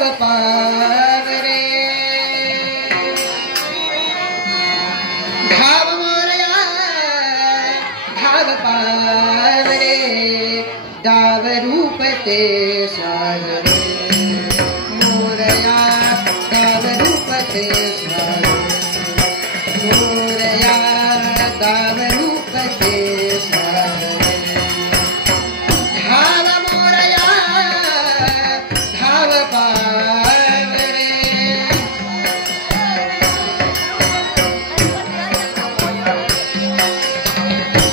धाव पावरे धाव मोरया धाव पावरे दाव रूप ते साजरे मोरया दाव रूप ते साजरे मोरया दाव रूप ते साजरे धाव मोरया धाव पावरे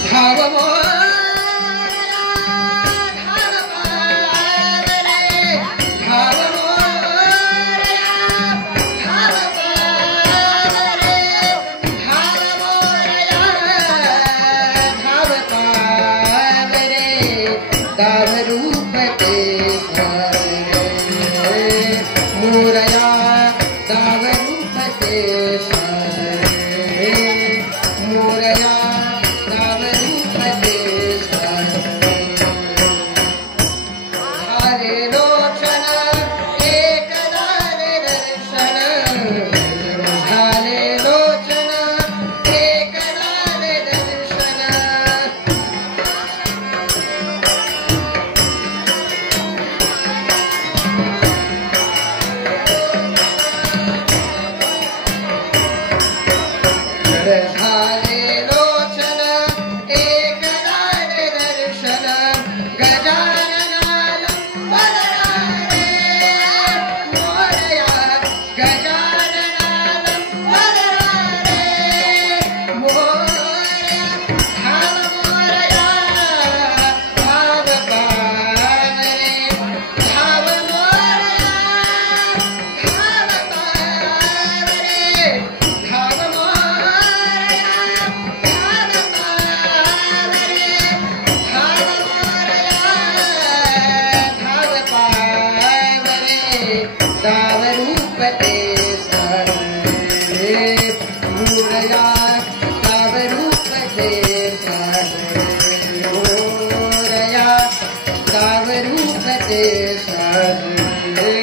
धाव मोरया धाव पावरे धाव मोरया धाव पावरे धाव मोरया धाव पावरे दाव रूप ते साजरे मोरया दाव रूप ते साजरे मोरया दाव रूप ते साजरे हरे लोचन एकदा दर्शन झाले लोचन एकदा दर्शन झाले लोचन एकदा दर्शन गजाननालंबरनारे मोरया गजाननालंबरनारे मोरया धाव मोरया धाव पावरे धाव मोरया धाव पावरे धाव मोरया धाव पावरे धाव मोरया धाव पावरे दाव रूप ते साजरे मोरया दाव रूप ते साजरे मोरया दाव रूप ते साजरे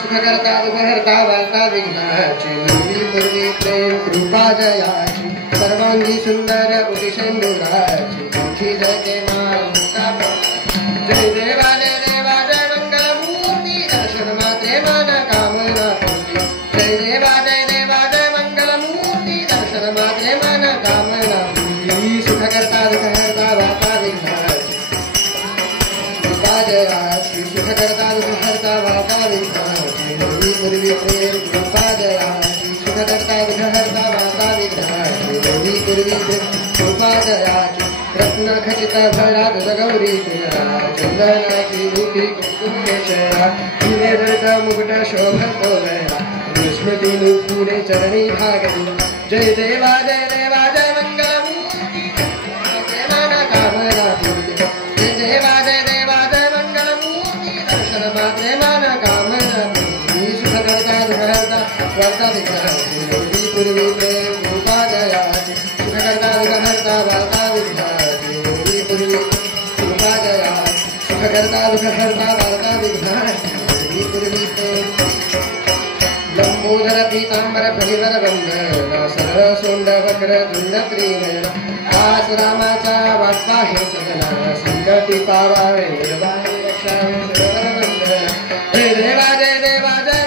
सुखकर्ता दुःखहर्ता वार्ता विघ्नाची पूर्वी पूर्वी प्रेम कृपा दयाची सर्वांगी सुंदर उदिशेंदुराची तुझी जय माता जय देवा जय मंगलमूर्ती दर्शन मात्रे मन कामना पूर्ती जय देवा जय मंगलमूर्ती दर्शन मात्रे मन कामना पूर्ती सुखकर्ता दुःखहर्ता वार्ता विघ्नाची कृपा दयाची सुखकर्ता दुःखहर्ता वार्ता विघ्नाची पूर्वी पूर्वी प्रेम कृपा दयाची सुखकर्ता दुःखहर्ता वार्ता विघ्नाची पूर्वी पूर्वी प्रेम कृपा दयाची रत्न खचित भरात गौरी चंदनाची रूपी कुंकुमेशया हिरे मुकुट शोभतो गया स्मृती नुपुरे चरणी भागती जय देवा जय मंगलमूर्ती जय मन कामना पूर्ती जय देवा जय मंगलमूर्ती दर्शन मात्रे मन कामना पूर्ती सुखकर्ता दुःखहर्ता वार्ता विघ्नाची पूर्वी पूर्वी प्रेम कृपा दयाची सुखकर्ता दुःखहर्ता वार्ता विघ्नाची पूर्वी पूर्वी कृपा दयाची सुखकर्ता दुःखहर्ता वार्ता विघ्नाची पूर्वी पूर्वी प्रेम लंबोदर पीतांबर फणिवर बंधन सरळ सोंड वक्र तुंड त्रिनयन दास रामाचा वाटपा हे सगळा संकटी पावावे निर्वाहे रक्षावे सरवर बंधन जय देवा जय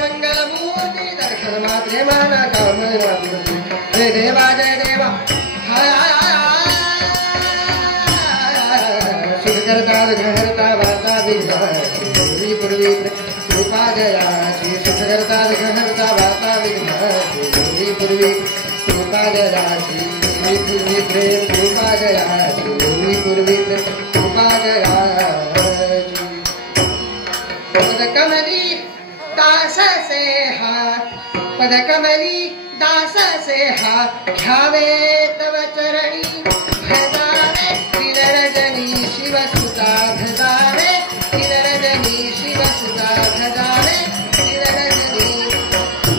मंगलमूर्ती दर्शन मात्रे मन कामना पूर्ती जय देवा सुखकर्ता दुःखहर्ता वार्ता विघ्नाची पूर्वी पूर्वी कृपा दयाची सुखकर्ता दुःखहर्ता वार्ता विघ्नाची पूर्वी पूर्वी कृपा दयाची पूर्वी पूर्वी प्रेम कृपा दयाची पूर्वी पूर्वी प्रेम कृपा दयाची पदकमली दास से हाथ पदकमली दास से हाथ घ्यावे तव चरणी भजावे विरजनी शिवसुता भजावे विरजनी शिवसुता भजावे विरजनी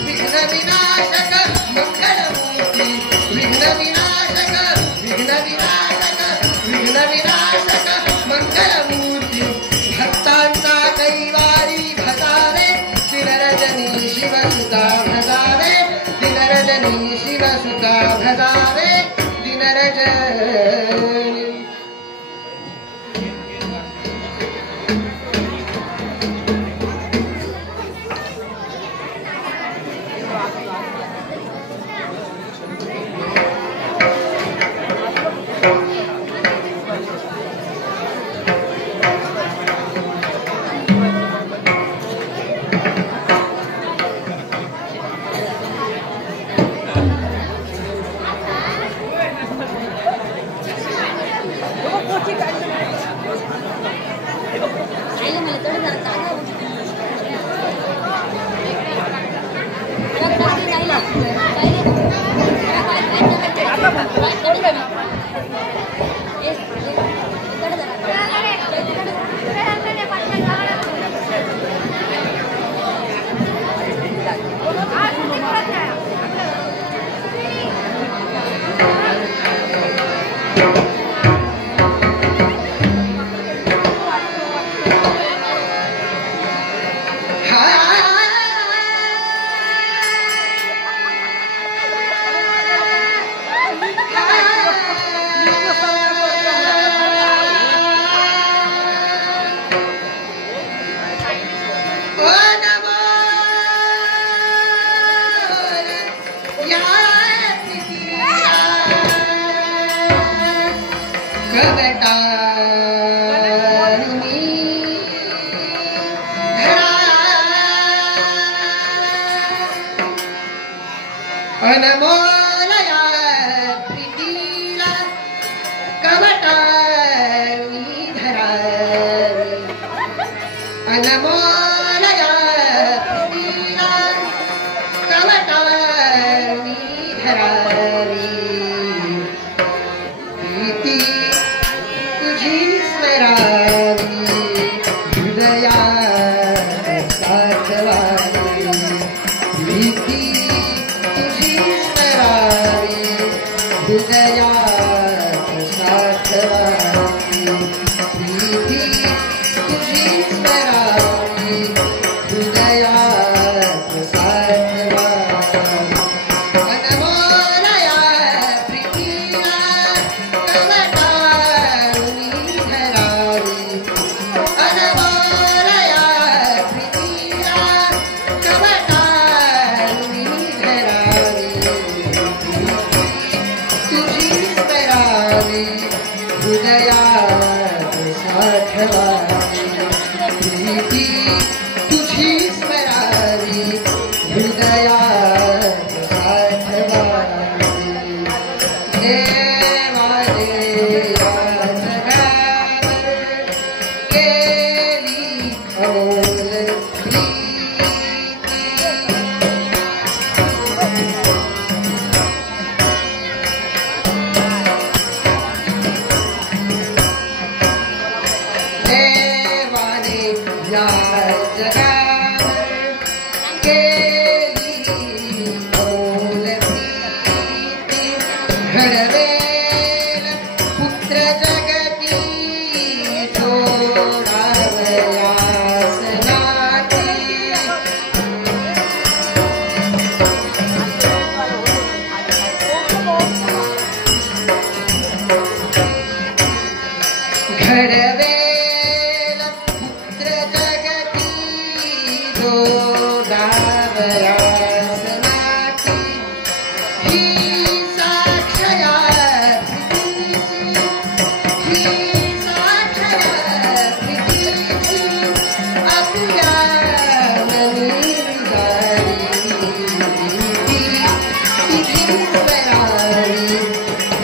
विघ्न विनाशक मंगलमूर्ती विघ्न विनाशक मंगल रजनी अनमोलया प्रीतीला कवटानी धरावी अनमोलया प्रीतीला कवटानी धरावी प्रीती तुझी स्मरावी हृदयात साठवावी प्रीती हृदयात साठवावी प्रीती तुझी स्मरावी हृदयात साठवावी अनमोलया प्रीतीला कवटानी धरावी अनमोलया प्रीतीला कवटानी धरावी हृदयात साठवावी प्रीती तुझी स्मरावी हृदयात साठवावी देवाने या जगावर केली अमोल घडवेल पुत्र जगती जोडावयास नाती घडवेल पुत्र जगती जोडावयास नाती ही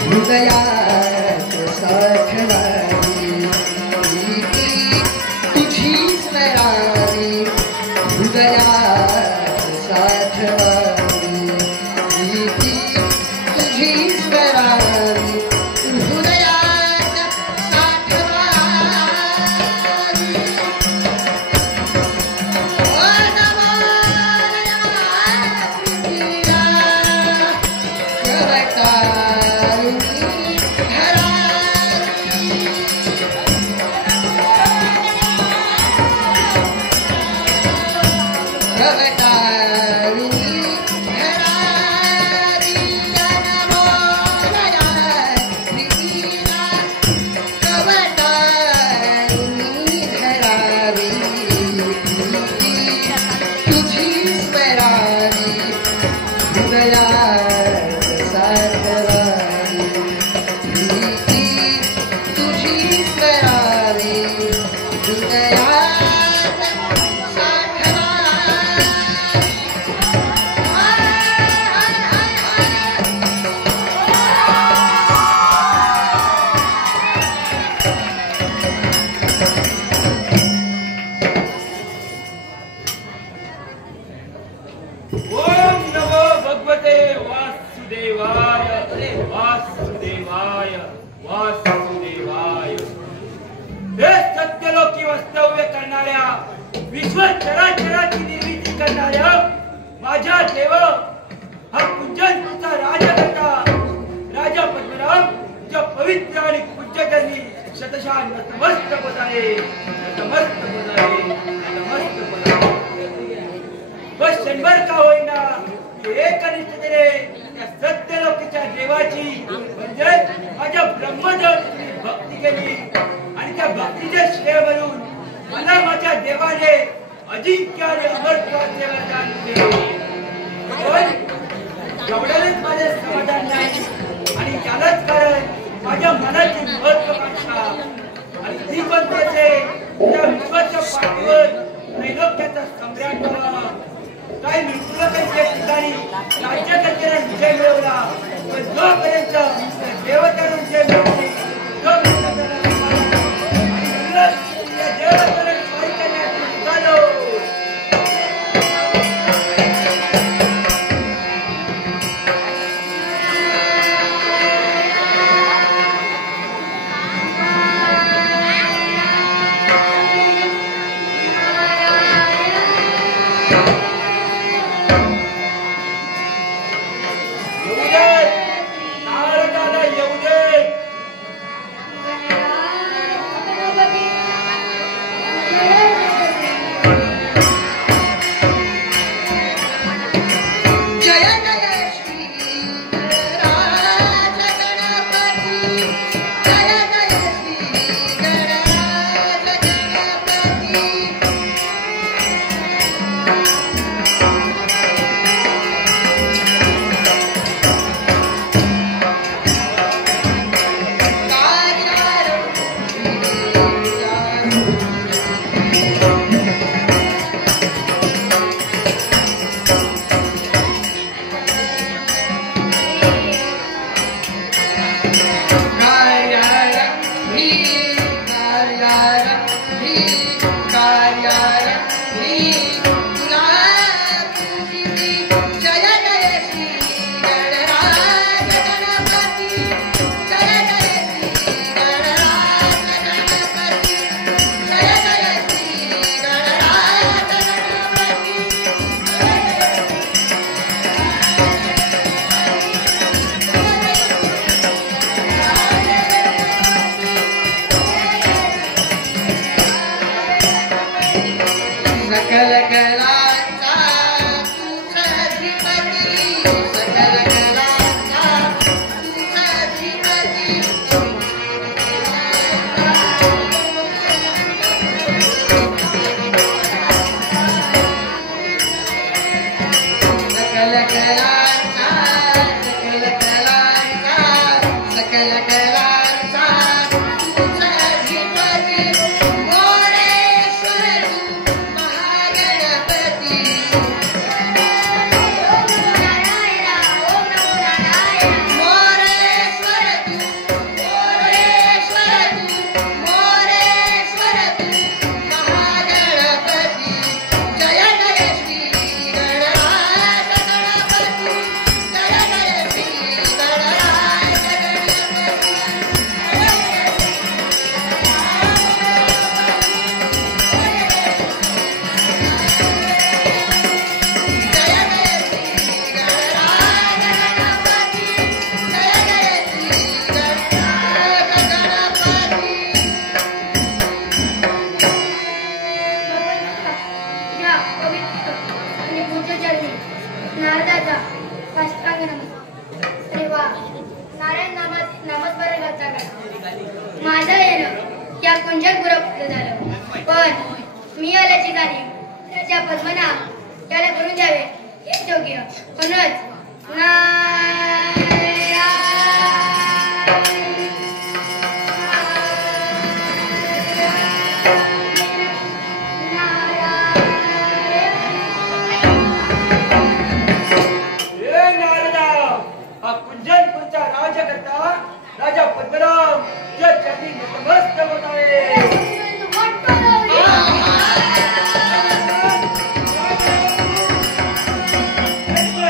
हृदयात साठवावी प्रीती तुझी स्मरावी हृदयात साठवावी प्रीती तुझी स्मरावी हृदयात साठवावी अनमोलया प्रीतीला कवटानी करावी प्रीती तुझीच करावी हृदयात साठवा ओम नमो भगवते वासुदेवाय वासुदेवाय वासुदेवाय। हे सत्यलोकी वास्तव्य करणाऱ्या विश्व चराचराची निर्मिती करणाऱ्या माझ्या देव हा कुंजनचा राजकर्ता राजा पद्मनाभ ज्या पवित्र आणि पूज्यजनी शतशः नतमस्तक होत आहे नतमस्तक होत आहे नतमस्तक होत आहे। बस क्षणभर का होईना एकनिष्ठतेने या सत्यलोकीच्या देवाची म्हणजे माझ्या ब्रह्मदेवाची भक्ती केली आणि त्या भक्तीचे श्रेय म्हणून मला माझ्या देवाने अजिंक्य आणि अमरत्वाचे वरदान दिले। पण एवढ्यानेच माझे समाधान नाही आणि यालाच कारण माझ्या मनाची महत्वाकांक्षा आणि ती पण त्याचे त्या विश्वाच्या पाठीवर त्रैलोक्याचा सम्राट व्हावा। काही मृत्यूलोकांच्या ठिकाणी राज्यकर्त्याने विजय मिळवला पण जोपर्यंत देवताने विजय मिळवले तोपर्यंत या देवताने स्वारी करण्यासाठी निघालो। माझं येणं या कुंजनपुरात झालं, पण मी आल्याची कार्य त्याच्या पद्मनाभ त्याला करून द्यावे हेच योग्य. म्हणूनच परशुराम जे जगी नतमस्तक होत आहे.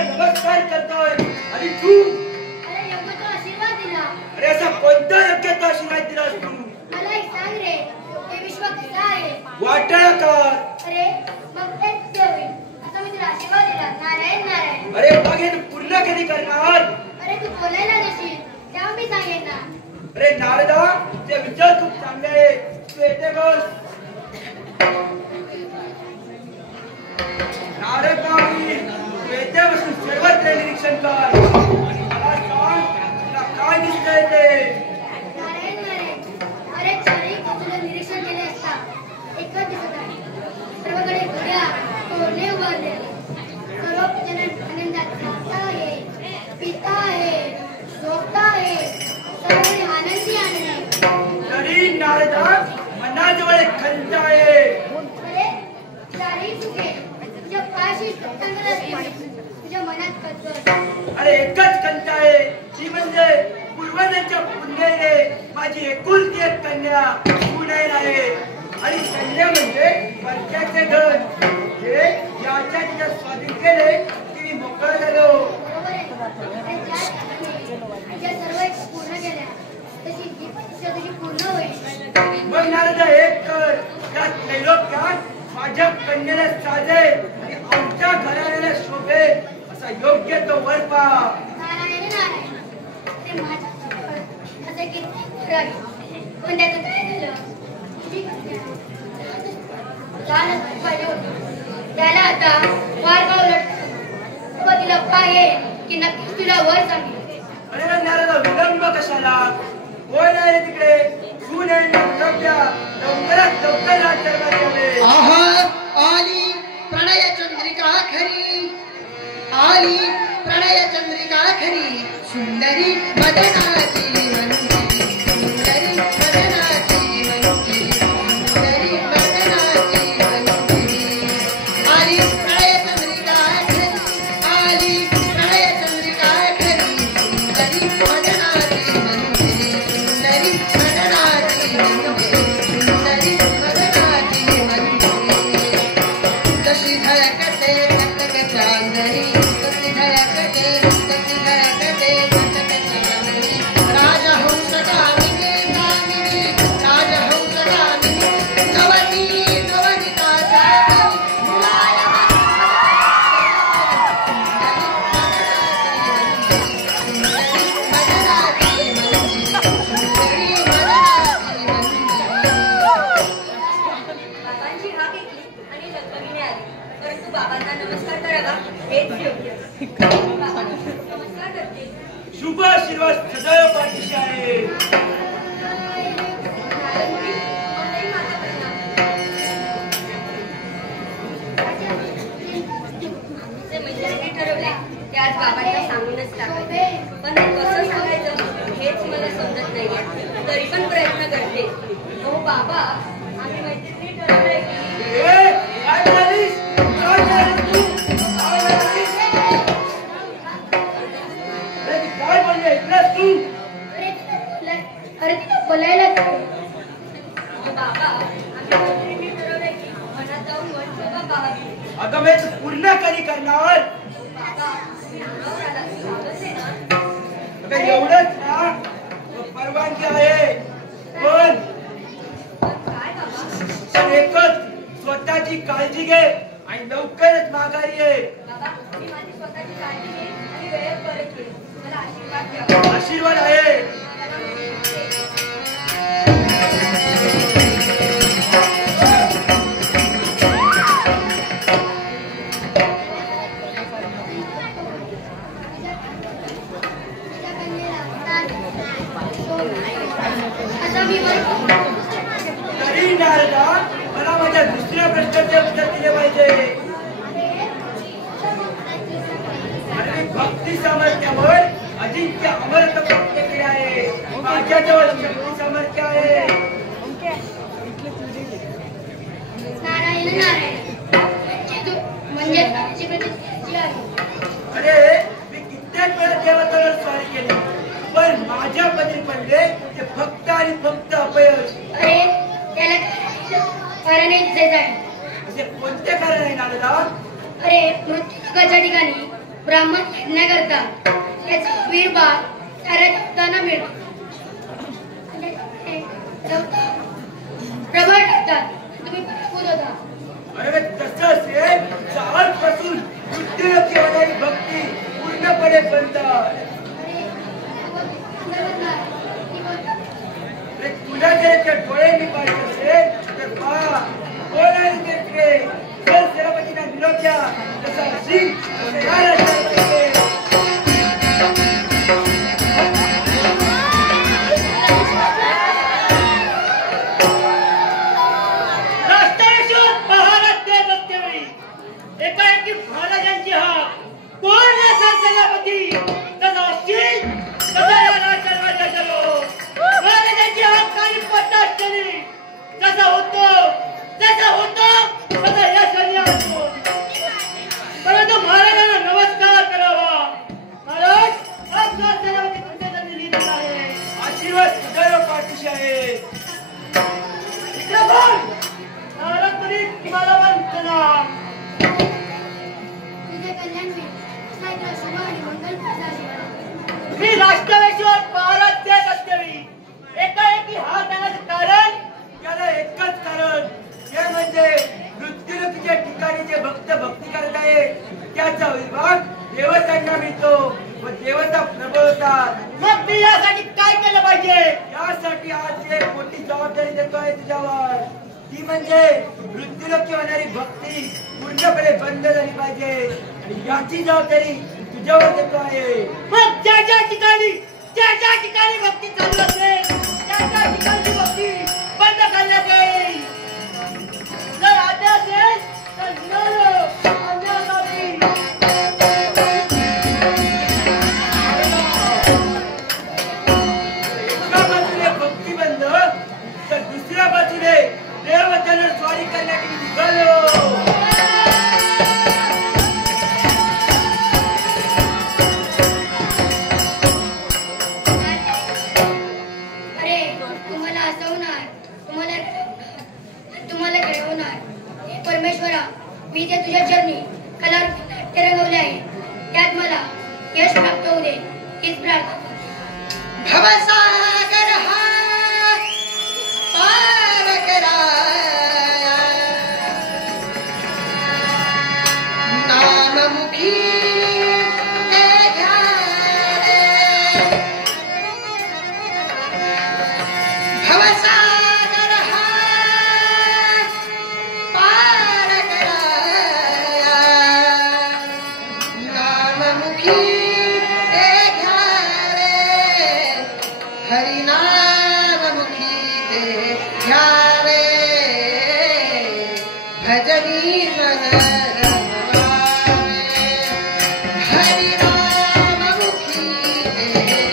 नमस्कार करतोय आणि तू अरे असा कोणता योग्यता आशीर्वाद दिलास तू? वाटाळाकार. अरे मग हे पूर्ण कधी करणार? अरे नारदा ते विचार खूप चांगले आहे. तू येते बस. नारद बाई तू येते बसून सर्वत्र निरीक्षण कर आणि मला सांग तुला काय दिसतंय ते. निरीक्षण केले असता एकच दिसत आहे. सर्वकडे घड्या तोरणे उभारले. सर्व जण आनंदात खाता आहे, पिता आहे, झोपता आहे. सर्व आनंदी आहे. तरी नारदा मनाजवळ एक खंत आहे. अरे चारी चुके तुझ्या पायाशी चांगलं असते. तुझ्या मनात कचर. अरे एकच खंत आहे ती म्हणजे पूर्वजांच्या पुण्याने माझी एकुलती एक कन्या पुण्यात आहे. आणि कन्या म्हणजे परक्याचे घर. जे याच्या तिच्या स्वाधीन केले की मी मोकळं झालो. बरोबर आहे. ज्या सर्व इच्छा पूर्ण केल्या तशी इच्छा तुझी पूर्ण होईल. मग नारदा एक कर. त्या त्रैलोक्यात माझ्या कन्याला साजेल आणि आमच्या घराण्याला शोभेल असा योग्य तो वर पहा. नारायण नारायण ते माझ्या असं की खरं आहे. पण त्याचं काय झालं? तुझी कन्या लहानच पाहिजे होती. त्याला आता वार का उलट व तिला पाहे की नक्कीच तुला वर सांगेल. अरे मग नारदा विलंब कशाला? कोण आहे तिकडे? सून आहे ना द्रव्या. लवकरात लवकर राज्याला यावे. आहा आली प्रणय चंद्रिका खरी. आली प्रणय चंद्रिका खरी. सुंदरी मदनाची मंदिरी. सुंदरी मदनाची मंदिरी. सुंदरी मदनाची मंदिरी. आली प्रणय चंद्रिका खरी. आली प्रणय चंद्रिका खरी. सुंदरी मदनाची मंदिरी. सुंदरी मदनाची मंदिरी. सुंदरी मदनाची मंदिरी. कशी धडकते कटक चांदणी. कशी धडकते कशी धडकते कटक चांदणी. राजहंस कामिनी कामिनी. राजहंस कामिनी. नवनी नवनीता चांदणी. मुलायम सुंदरी मदनाची मंदिरी. सुंदरी मदनाची मंदिरी. बाबांची हाक ऐकली आणि लग्नविणे आली. परंतु बाबांना नमस्कार करावा हेच योग्य. बाबांना नमस्कार करते. शुभ आशीर्वाद सदैव पाठीशी आहे. नारदमुनी, ममताई माता प्रणाम. जे मंदिराने ठरवले ते आज बाबांना सांगूनच टाकले. पण ते कसं सांगायचं हेच मला समजत नाहीये. तरी पण प्रयत्न करते. हो बाबा, आम्ही मैत्रिणी ठरवलंय की ए, काय म्हणालीस? काय म्हणालीस तू? काय म्हणालीस? अरे ती काय बोलली ऐकलंस तू? अरे तिला बोलायला हो बाबा, आम्ही मैत्रिणी ठरवलंय की मनात जाऊन मन शोभा पाहावी. अगं मी तू पूर्ण कधी करणार? बाबा, तुम्ही अंगावर आलात की झालंच आहे ना. अगं एवढंच ना? मग परवानगी आहे. पण पण काय बाबा? पण एकच स्वतःची काळजी घे आणि लवकरच माघारी ये. बाबा, मी माझी स्वतःची काळजी घेईन आणि वेळेत परत येईन. मला आशीर्वाद द्या. आशीर्वाद आहे. त्याला म्हणते. असा मी तरी नारदा मला माझ्या दुसऱ्या प्रश्नाचे उत्तर दिले पाहिजे. अरे भक्ती सामर्थ्यावर अजिंक्य अमरत्व प्राप्त केले आहे. माझ्याजवळ शक्ती सामर्थ्य आहे. नारायण नारायण म्हणजे त्याची प्रतिष्ठा आहे. अरे मी कित्येक वेळा देवतावर स्वारी केली पण माझ्या पदी बनले ते फक्त आणि फक्त अपयश. अरे त्याला कारण आहे. असे कोणते कारण आहे नारदा? अरे मृत्यूलोकाच्या ठिकाणी ब्राह्मण यज्ञ करतात, त्याचा वीरभाग साऱ्या देवतांना मिळतो. प्रबळ टाकतात, तुम्ही पराभूत होता. अरे तसं असेल चालपासून मृत्यूलोकी होणारी भक्ती पूर्णपणे बंद. तुला जर ते डोळे निपायचे असेल तर पहा कोण आहे तिकडे. जर सेनापतींना निरोप द्या तसा असेल तर या राज्यात एकाएकी महाराजांची हाक कोण असेल सेनापती तसा असतील तसा या राज्यात झालो. महाराजांची हाक काही पडता असते जसा होतो तसा या सैन्य असतो. परंतु महाराजांना नमस्कार करावा. महाराज आपला सेनापती तुमच्यासाठी लिहिलेला आहे. आशीर्वाद सदैव पाठीशी आहे. महाराज तरी तुम्हाला वंदना. मी राष्ट्रवेश्वर महाराज देत असतेवी एकाएकी हात देण्याचं कारण याला एकच कारण ते म्हणजे मृत्यूलोकीच्या ठिकाणी जे भक्त भक्ती करत आहे त्याचा विभाग देवतांना मिळतो व देवता प्रबळतात. मग मी यासाठी काय केलं पाहिजे? यासाठी आज एक मोठी जबाबदारी देतोय तुझ्यावर. ती म्हणजे मृत्यूलोकी होणारी भक्ती पूर्णपणे बंद झाली पाहिजे आणि याची जबाबदारी तुझ्यावर देतो आहे. मग ज्या ठिकाणी भक्ती चालू असेल त्या ठिकाणी भक्ती बंद करण्यात येईल. जर आज्ञा असेल तर एका बाजूने भक्ती बंद तर दुसऱ्या बाजूने देवतांवर स्वारी करण्यासाठी निघालो. परमेश्वरा, मी जे तुझ्या चरणी कला रंगवले आहे त्यात मला यश प्राप्त होऊ दे हीच प्रार्थना. भवसागर हा पार कराया, नाममुखी ते घ्यावे. भवसागर हा पार कराया, नाममुखी ते घ्यावे. हरिनाममुखी ते घ्यावे. भजनी मन रमवावे. हरिनाममुखी ते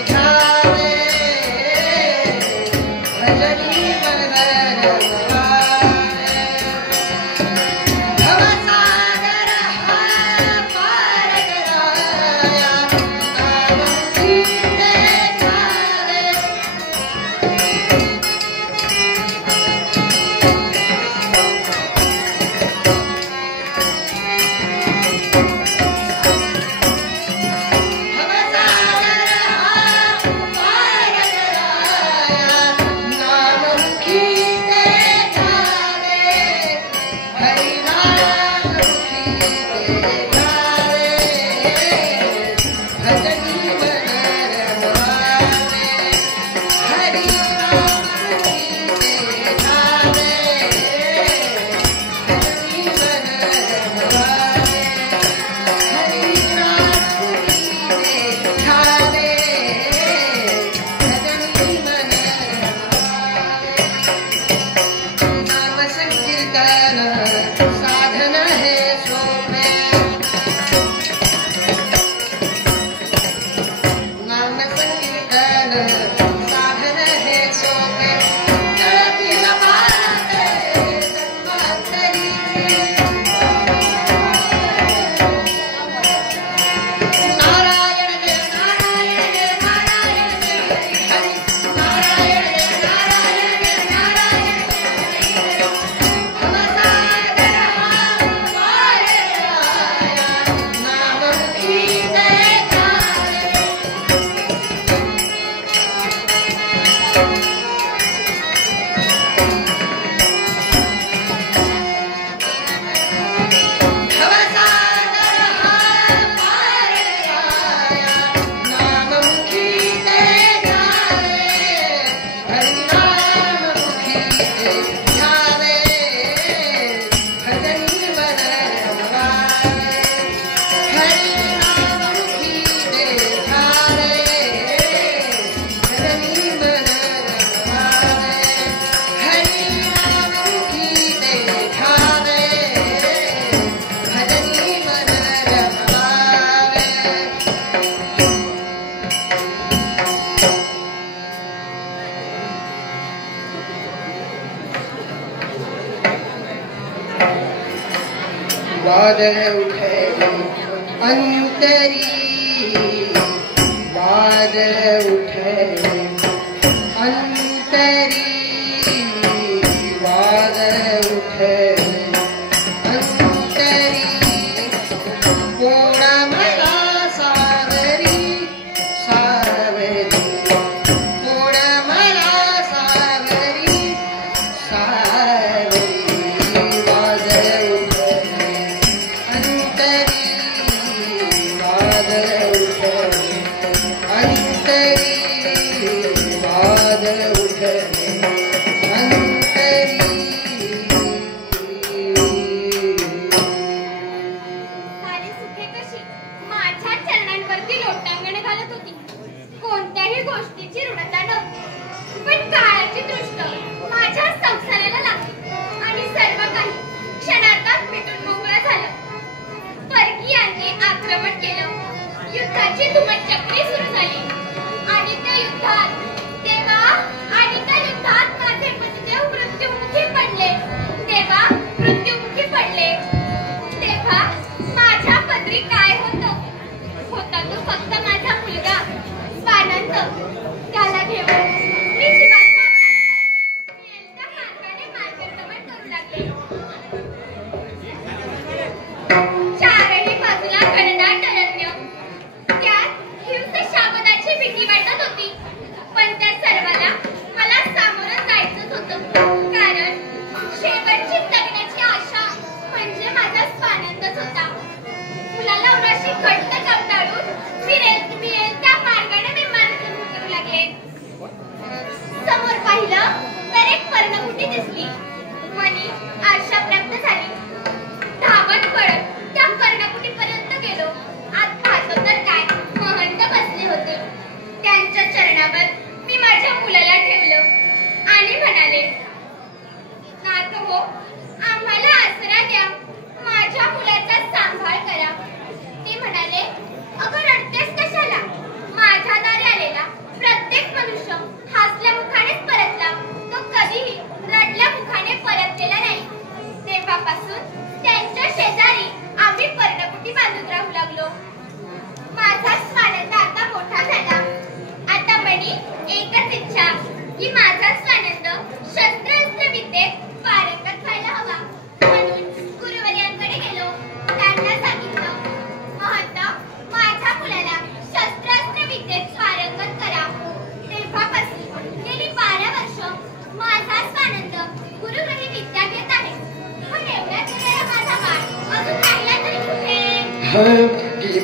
घ्यावे. भजनी मन रमवावे. भवसागर हा पार कराया, नाममुखी ते घ्यावे. बादल उठे अंतरी, बादल उठे अंतरी, बादल उठे अंतरी, पूर्णमला सावरी सावरी, पूर्णमला सावरी सावरी, बादल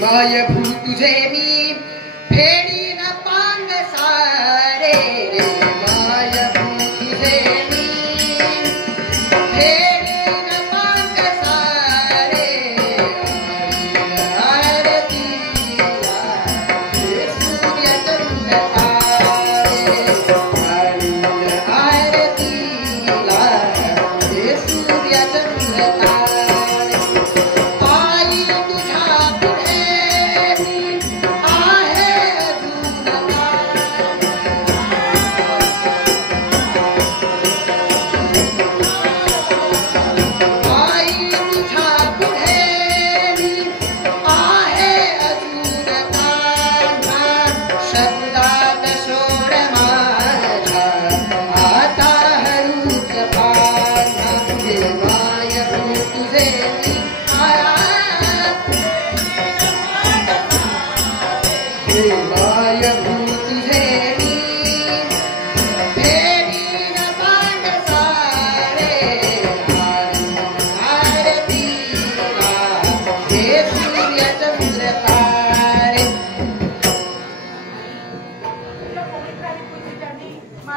माय भू तुझे मी फेडी न पांग सारे रे, माय भू तुझे मी फेडी न पांग सारे, आरती सूर्य चंद्र तारे, आरती सूर्य चंद्र तारे, आई तुझा पुढे आहे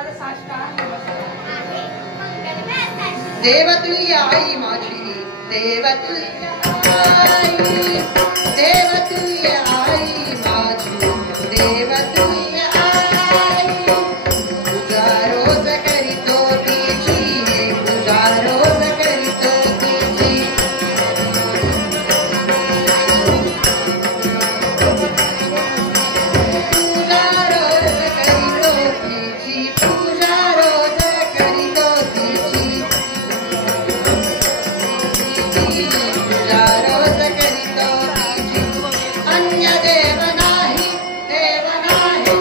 माझं साष्टांग नमस्कार. आहे मंगलमय असा देवतुल्य आई माझी देवतुल्य आई देवतुल्य आई माझी देवतुल्य आई पूजा रोज करीतो तिची पूजा रोज करीतो तिची पूजा रोज करीतो तिची पूजा रोज करीतो तिची पूजा रोज करीतो तिची अन्य देव नाही देव नाही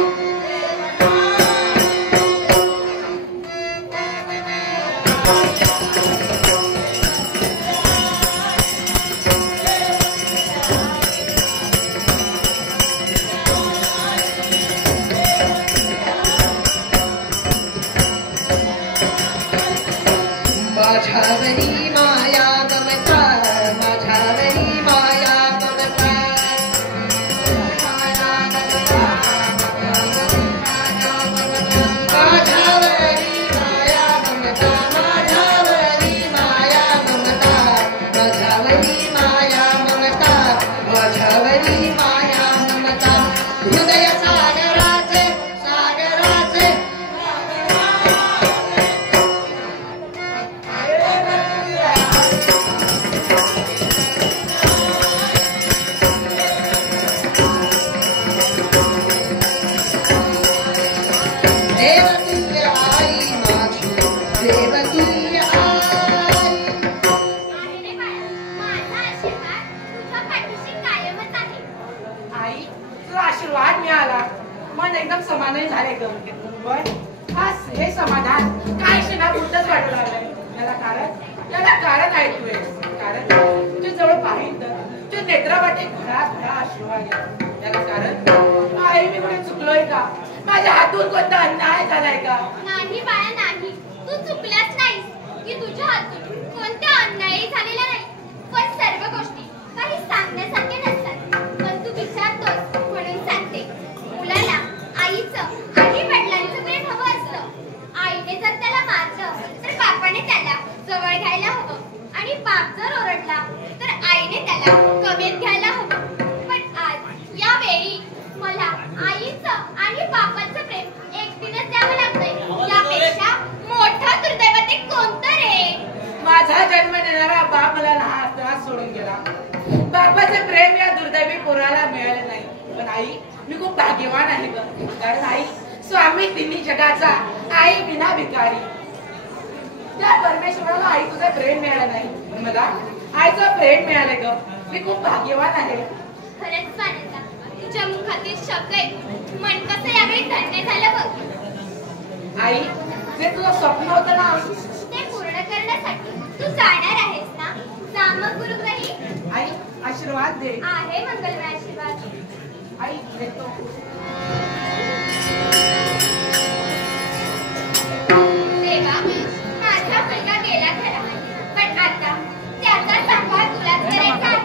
माझ्यावरी माया ममता माझ्यावरी माया ममता माझ्यावरी माया ममता माझ्यावरी माया ममता माझ्यावरी माया ममता माझ्यावरी माया ममता हृदय सागराचे सागराचे देवतुल्य आई माझी देवतुल्य आई आहे रे बाळा, माझा आशीर्वाद तुझ्या पाठीशी कायमच आहे. आई तुला आशीर्वाद मिळाला मन एकदम समाधानी झाले ग. पण हाच हे समाधान काय क्षणा पुरतच वाटू लागलं. याला कारण आहे तू कारण तू जवळ पाहिलं तू नेत्रावाटे घरा घरा आशीर्वाद आहे. याला कारण आई मी कुठे चुकलोय का माझ्या हातून कोणता अन्याय झालाय का. नाही बाळा नाही, तू चुकलाच नाहीस की तुझ्या हातून कोणत्या अन्यायही झालेला नाही. पण सर्व गोष्टी काही सांगण्यासारखे नसतात. पण तू विचारतोस म्हणून सांगते. मुलाला आईचं आणि वडिलांचं प्रेम हवं असतं. आईने जर त्याला मारलं तर बापाने त्याला जवळ घ्यायला हवं आणि बाप जर ओरडला तर आईने त्याला कमीत घ्यायला हवं. पण आज या वेळी मला आईचं आणि बापाचं प्रेम एकटीनच द्यावं लागतंय. यापेक्षा मोठं दुर्दैव ते कोणतं रे. माझा जन्म देणारा बाप मला लहान सोडून गेला. बापाचे प्रेम या दुर्दैवी पोराला मिळाले नाही. पण आई मी खूप भाग्यवान आहे ग. कारण आई स्वामी तिन्ही जगाचा आई बिना भिकारी. त्या परमेश्वराला आई तुझं प्रेम मिळालं नाही पण मला आईचं प्रेम मिळालं ग. मी खूप भाग्यवान आहे. खरंच स्वानंदा, तुझ्या मुखातील शब्द ऐकून मन कसं यावेळी धन्य झालं बघ. आई जे तुझं स्वप्न होतं ना ते पूर्ण करण्यासाठी तू जाणार आहेस ना. जा मग गुरुग्रही. आई आशीर्वाद दे. आहे मंगलमय आशीर्वाद. आई देतो. देवा, माझा मुलगा गेला खरा, पण आता त्याचा सांभाळ तुलाच करायचा आहे.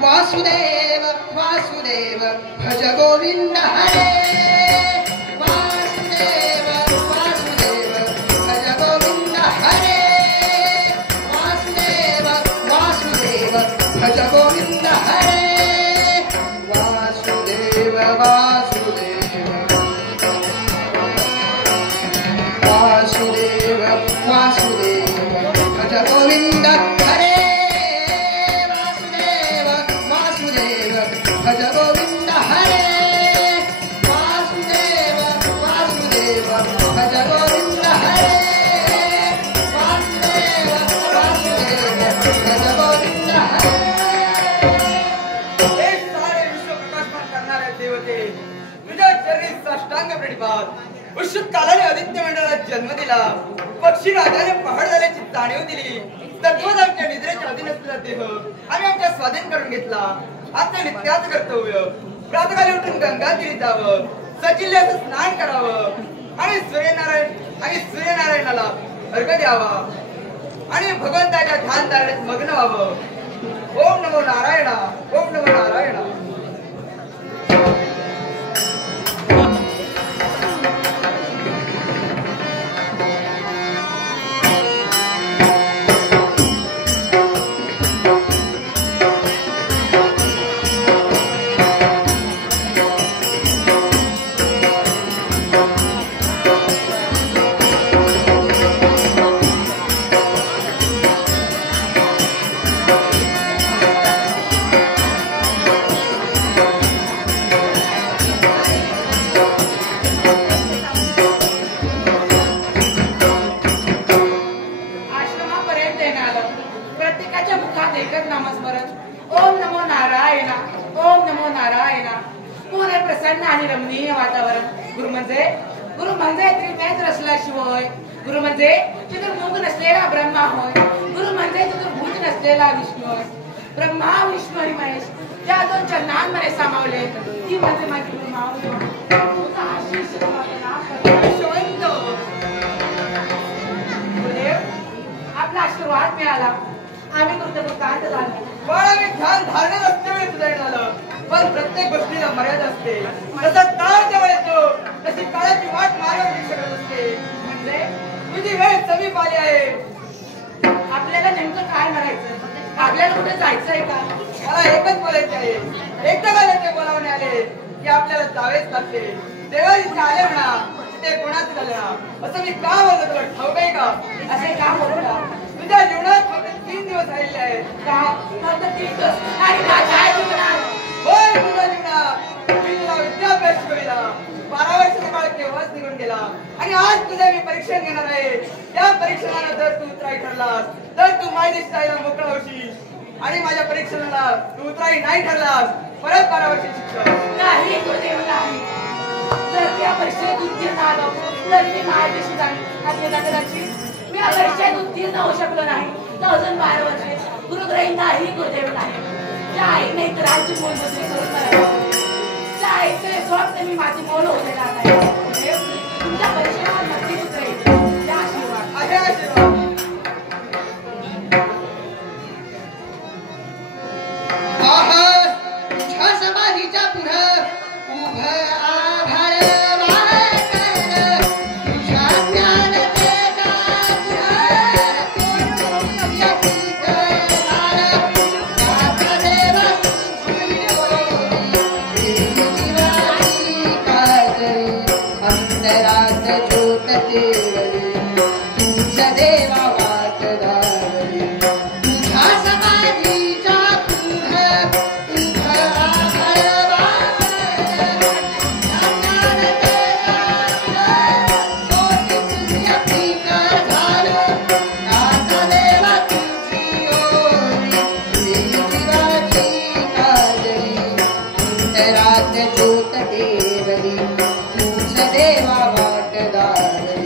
वासुदेव वासुदेव भज गोविंद हरे वासुदेव वासुदेव भज गोविंद हरे वासुदेव वासुदेव भज गोविंद हरे वासुदेव वासुदेव वासुदेव वासुदेव भज गोविंद हरे भज गोविंद हरे वासुदेव वासुदेव भज गोविंद हरे वासुदेव वासुदेव भज गोविंद हरे. हे सारे विश्व प्रकाशमान करणारे देवते तुझ्या चरणी साष्टांग प्रणिपात. उत्सुक कालाने आदित्य मंडळाला जन्म दिला. पक्षी राजाने पहाड झाल्याची जाणीव दिली. तत्वच आमच्या निद्रेच्या अधीन असलेला देह आम्ही आमच्या स्वाधीन करून घेतला. आता नित्याच कर्तव्य प्रातकाली उठून गंगा तीरी जावं, सचिल्ले असं स्नान करावं आणि सूर्यनारायणाला अर्घ्य द्यावा. आणि भगवंताच्या ध्यान धारणेत मग्न व्हावं. ओम नमो नारायण, ओम नमो नारायण. गुरु म्हणजे चतुर्मुख नसलेला ब्रह्मा होय. गुरु म्हणजे चतुर्भुज नसलेला विष्णू होय. ब्रह्मा विष्णू आणि महेश त्या दोन चरणांमध्ये सामावले ती म्हणजे माझी गुरुमाऊली. आपला आशीर्वाद मिळाला, आम्ही कृतज्ञतांत झालो. पण आम्ही ध्यान धारणेत असल्यामुळे तुझ्या झालं. पण प्रत्येक गोष्टीला मर्यादा असते. जसा काळ जवळ येतो तशी काळाची वाट मार्गावर शकत असते. म्हणजे तुझी वेळ समीप आली आहे. आपल्याला नेमकं काय म्हणायचं? आपल्याला कुठे जायचंय का? मला एकच बोलायचे आहे. एकदा का ते बोलावणे आले की आपल्याला जावेच लागते. देवा इथे आले म्हणा, ते कोणाच झाले ना असं मी का बोलतो तुला ठाऊक आहे का? असे का बोलता? तुझ्या जीवनात फक्त 3 दिवस राहिले आहेत. का फक्त 3 दिवस? आणि माझ्या जीवनात होय, तुझ्या जीवनात मी तुला विद्याभ्यास शिकविला. 12 वर्षाचा काळ केव्हाच निघून गेला आणि आज तुझे मी परीक्षण घेणार आहे. त्या परीक्षणाला जर तू उतराई ठरलास तर तू माझी दिसतायला मोकळा होशील आणि माझ्या परीक्षणाला तू उतराई नाही ठरलास परत 12 वर्ष शिक्षण. नाही गुरुदेव नाही. जर त्या परीक्षेत उत्तीर्ण आलो तर मी माझ्याशी जाईन. आपल्याला कदाचित मी या परीक्षेत उत्तीर्ण होऊ शकलो नाही तर अजून 12 वर्षे गुरुग्रही नाही गुरुदेव नाही. त्या आईने इतरांची मोलमजुरी करून मला त्या आईचे स्वप्न मी माझी मोल होलेला नाही. तुमच्या परीक्षेवर नक्की उतरेल या आशीर्वाद. आहे आशीर्वाद. तुझ्या समाधीच्या पुढं उभं आभाळ वाहतं. तुझ्या ज्ञानतेच्या अंतरात ज्योत देवली तुझ देवा वाट धावली. तुझ्या समाधीच्या पुढं उभं आभाळ वाहतं. ज्योत देवली तुझ देवा वाट दावली.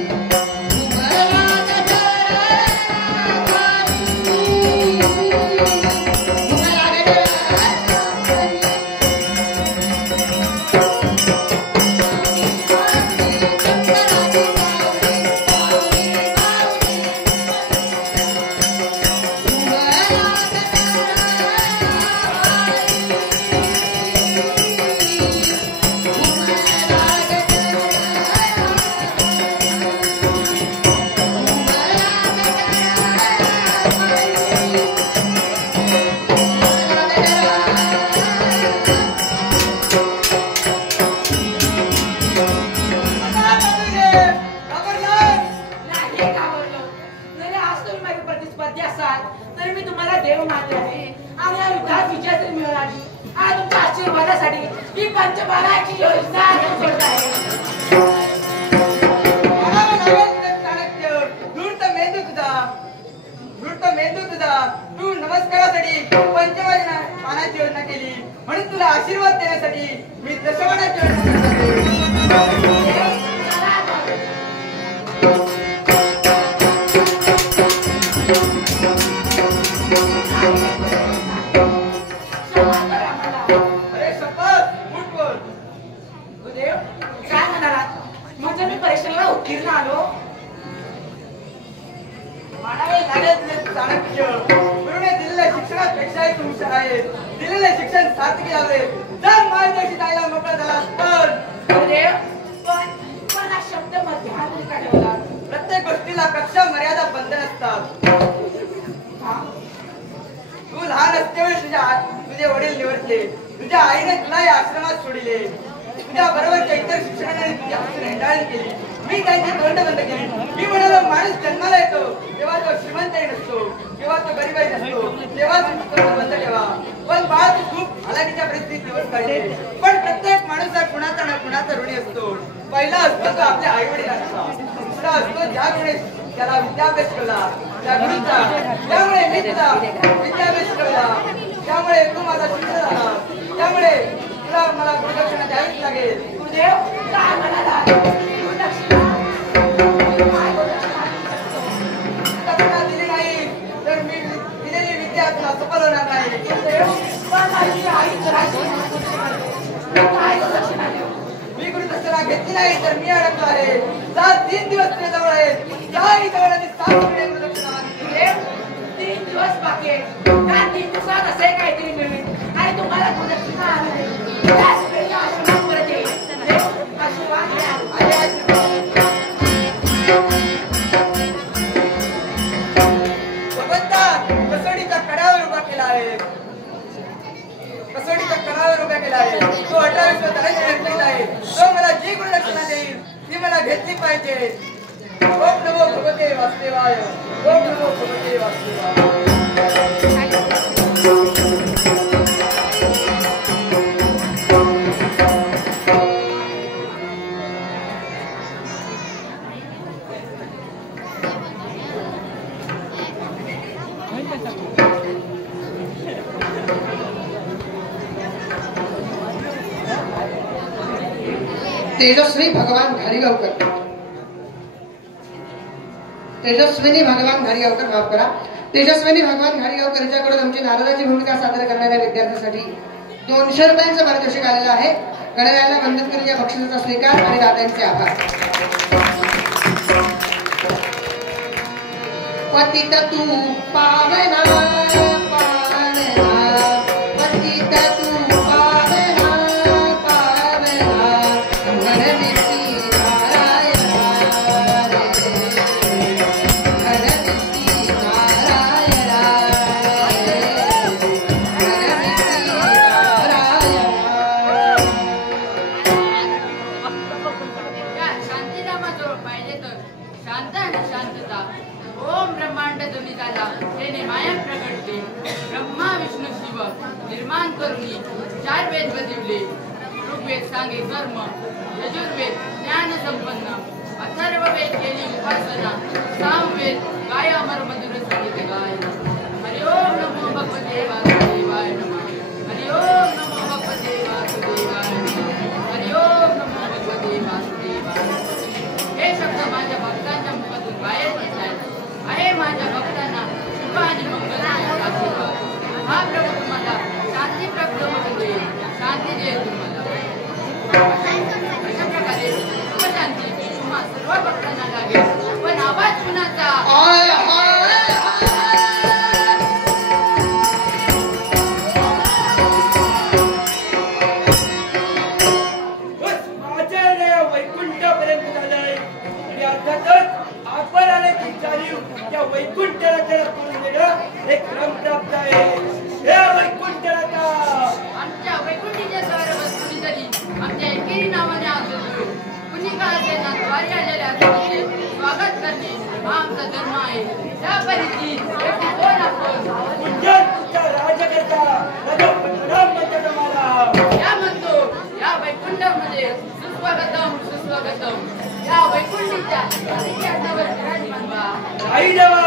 तू नमस्कारासाठी पंचवानाची योजना केली म्हणून तुला आशीर्वाद देण्यासाठी मी दशवानाची योजना अरे शपथ मूठ बोल. गुरुदेव काय म्हणालात? म्हणजे मी परीक्षेला उत्तीर्ण आलो? म्हणावे शाळेतले चाणक्य गुरुने दिलेल्या शिक्षणापेक्षाही तू हुशार आहे. दिलेले शिक्षण सार्थकी लावले. जर मार्गदर्शी जायला मोकळा झाला तर गुरुदेव, पण हा शब्द मध्याहारी का ठेवला? प्रत्येक गोष्टीला कक्षा मर्यादा बंधन असतात. तू लहान असतेवेळी तुझे वडील निवडले. तुझ्या आईने तुला या आश्रमात सोडिले. तुझ्या बरोबरच्या इतर शिक्षकांनी तुझी आमची हेंडाळणी केली. मी त्यांची तोंड बंद केली. मी म्हणालो माणूस जन्माला येतो तेव्हा तो श्रीमंतही नसतो, तेव्हा तो गरीबही नसतो, तेव्हा तू बंद ठेवा. पण बाळ तू खूप हालाकीच्या परिस्थितीत दिवस काढले. पण प्रत्येक माणूस हा कुणाचा ना कुणाचा ऋणी असतो. पहिला असतो तो आपल्या आई वडिलांचा. दुसरा असतो ज्या गुरुने त्याला विद्याभ्यास केला त्या गुरुचा. त्यामुळे मी तुला विद्याभ्यास केला, त्यामुळे तू माझा शिष्य झाला, त्यामुळे तुला मला गुरुदक्षिणा द्यावीच लागेल. गुरुदेव, काय म्हणाला? गुरुदक्षिणा? काय गुरुदक्षिणा? दक्षिणा दिली नाही तर मी दिलेली विद्या तुला सफल होणार नाही. गुरुदेव, पण माझी आई जराशी काय गुरुदक्षिणा देऊ? मी गुरुदक्षिणा घेतली नाही तर मी अडकलो आहे. 3 दिवस तुझ्या जवळ आहेत. त्याही जवळ आणि 7 महिने गुरुदक्षिणा मागितली. गुरुदेव, 3 दिवस बाकी आहेत. त्या 3 दिवसात असे काहीतरी मिळेल आणि तुम्हाला गुरुदक्षिणा आली नाही. त्याच वेळी आश्रमात परत येईल. गुरुदेव, आशीर्वाद द्या. आणि आशीर्वाद. भगवंता, कसोडीच्या कडावर उभा केला आहे. कसोडीच्या कडावर उभा केला आहे. तो 18 वर्ष आहे. तो मला जी गुरुदक्षिणा देईल ती मला घेतली पाहिजे. ओम नमो भगवते वासुदेवाय. ओम नमो भगवते वासुदेवाय. तेजस्वी भगवान घारीगावकर. तेजस्विनी भगवान घारीगावकर, माफ करा, तेजस्विनी भगवान घारीगावकर यांच्याकडून आमची नारदाची भूमिका सादर करणाऱ्या विद्यार्थ्यांसाठी 200 रुपयांचं पारितोषिक आलेलं आहे. गणरायाला वंदन करून या बक्षिसाचा स्वीकार आणि दात्यांचे आभार. पतित तू पावना पावना, पतित तू पावना पावना, घरविसी नारायणा रे, घरविसी नारायणा रे, घरविसी नारायणा. या शांतीनामाजवळ पाहिजे तर शांत आणि शांतता. ओम ब्रह्मांड ध्वनी झाला त्याने माया प्रगटते. ब्रह्मा विष्णू शिव निर्माण करुनी 4 वेद बदिवले. ऋग्वेद सांगे कर्म, यजुर्वेद ज्ञान संपन्न, अथर्ववेद केली उपासना, सामवेद गाय अमर मधुर संगीत गाय. हरि ओम नमो भगवते वासुदेवाय नमः. हरि ओम नमो भगवते वासुदेवाय नमः. हरि ओम नमो भगवते वासुदेवाय नमः. हे शब्द माझ्या भक्तांच्या मुखातून बाहेर पडतायत. आहे माझ्या भक्तांना शुभ आणि मंगलमय आशीर्वाद. हा प्रभू तुम्हाला शांती प्राप्त होऊ दे, शांती दे तुम्हाला. अशा प्रकारे शुभशांती तुम्हा सर्व भक्तांना लागेल. पण आवाज कुणाचा? माझ्या वैकुंठापर्यंत झालंय आणि अर्थातच आपण आल्याची जाणीव त्या वैकुंठाला त्याला करून देणं एक क्रम प्राप्त आहे. हे वैकुंठाला आमच्या वैकुंठीच्या द्वारावर कुणी तरी आमच्या एकेरी नावाने आलो. कुणी काळाचे ना द्वारे आलेल्या अतिथीचे स्वागत करणे हा आमचा धर्म आहे. त्या परिस्थितीत शेवटी कोण आपण? तुमच्या राजकर्ता प्रणाम म्हणतात मला. या म्हणतो या वैकुंठामध्ये सुस्वागतम सुस्वागतम. या वैकुंठीच्या इतिहासावर विराजमान व्हा. नाही देवा,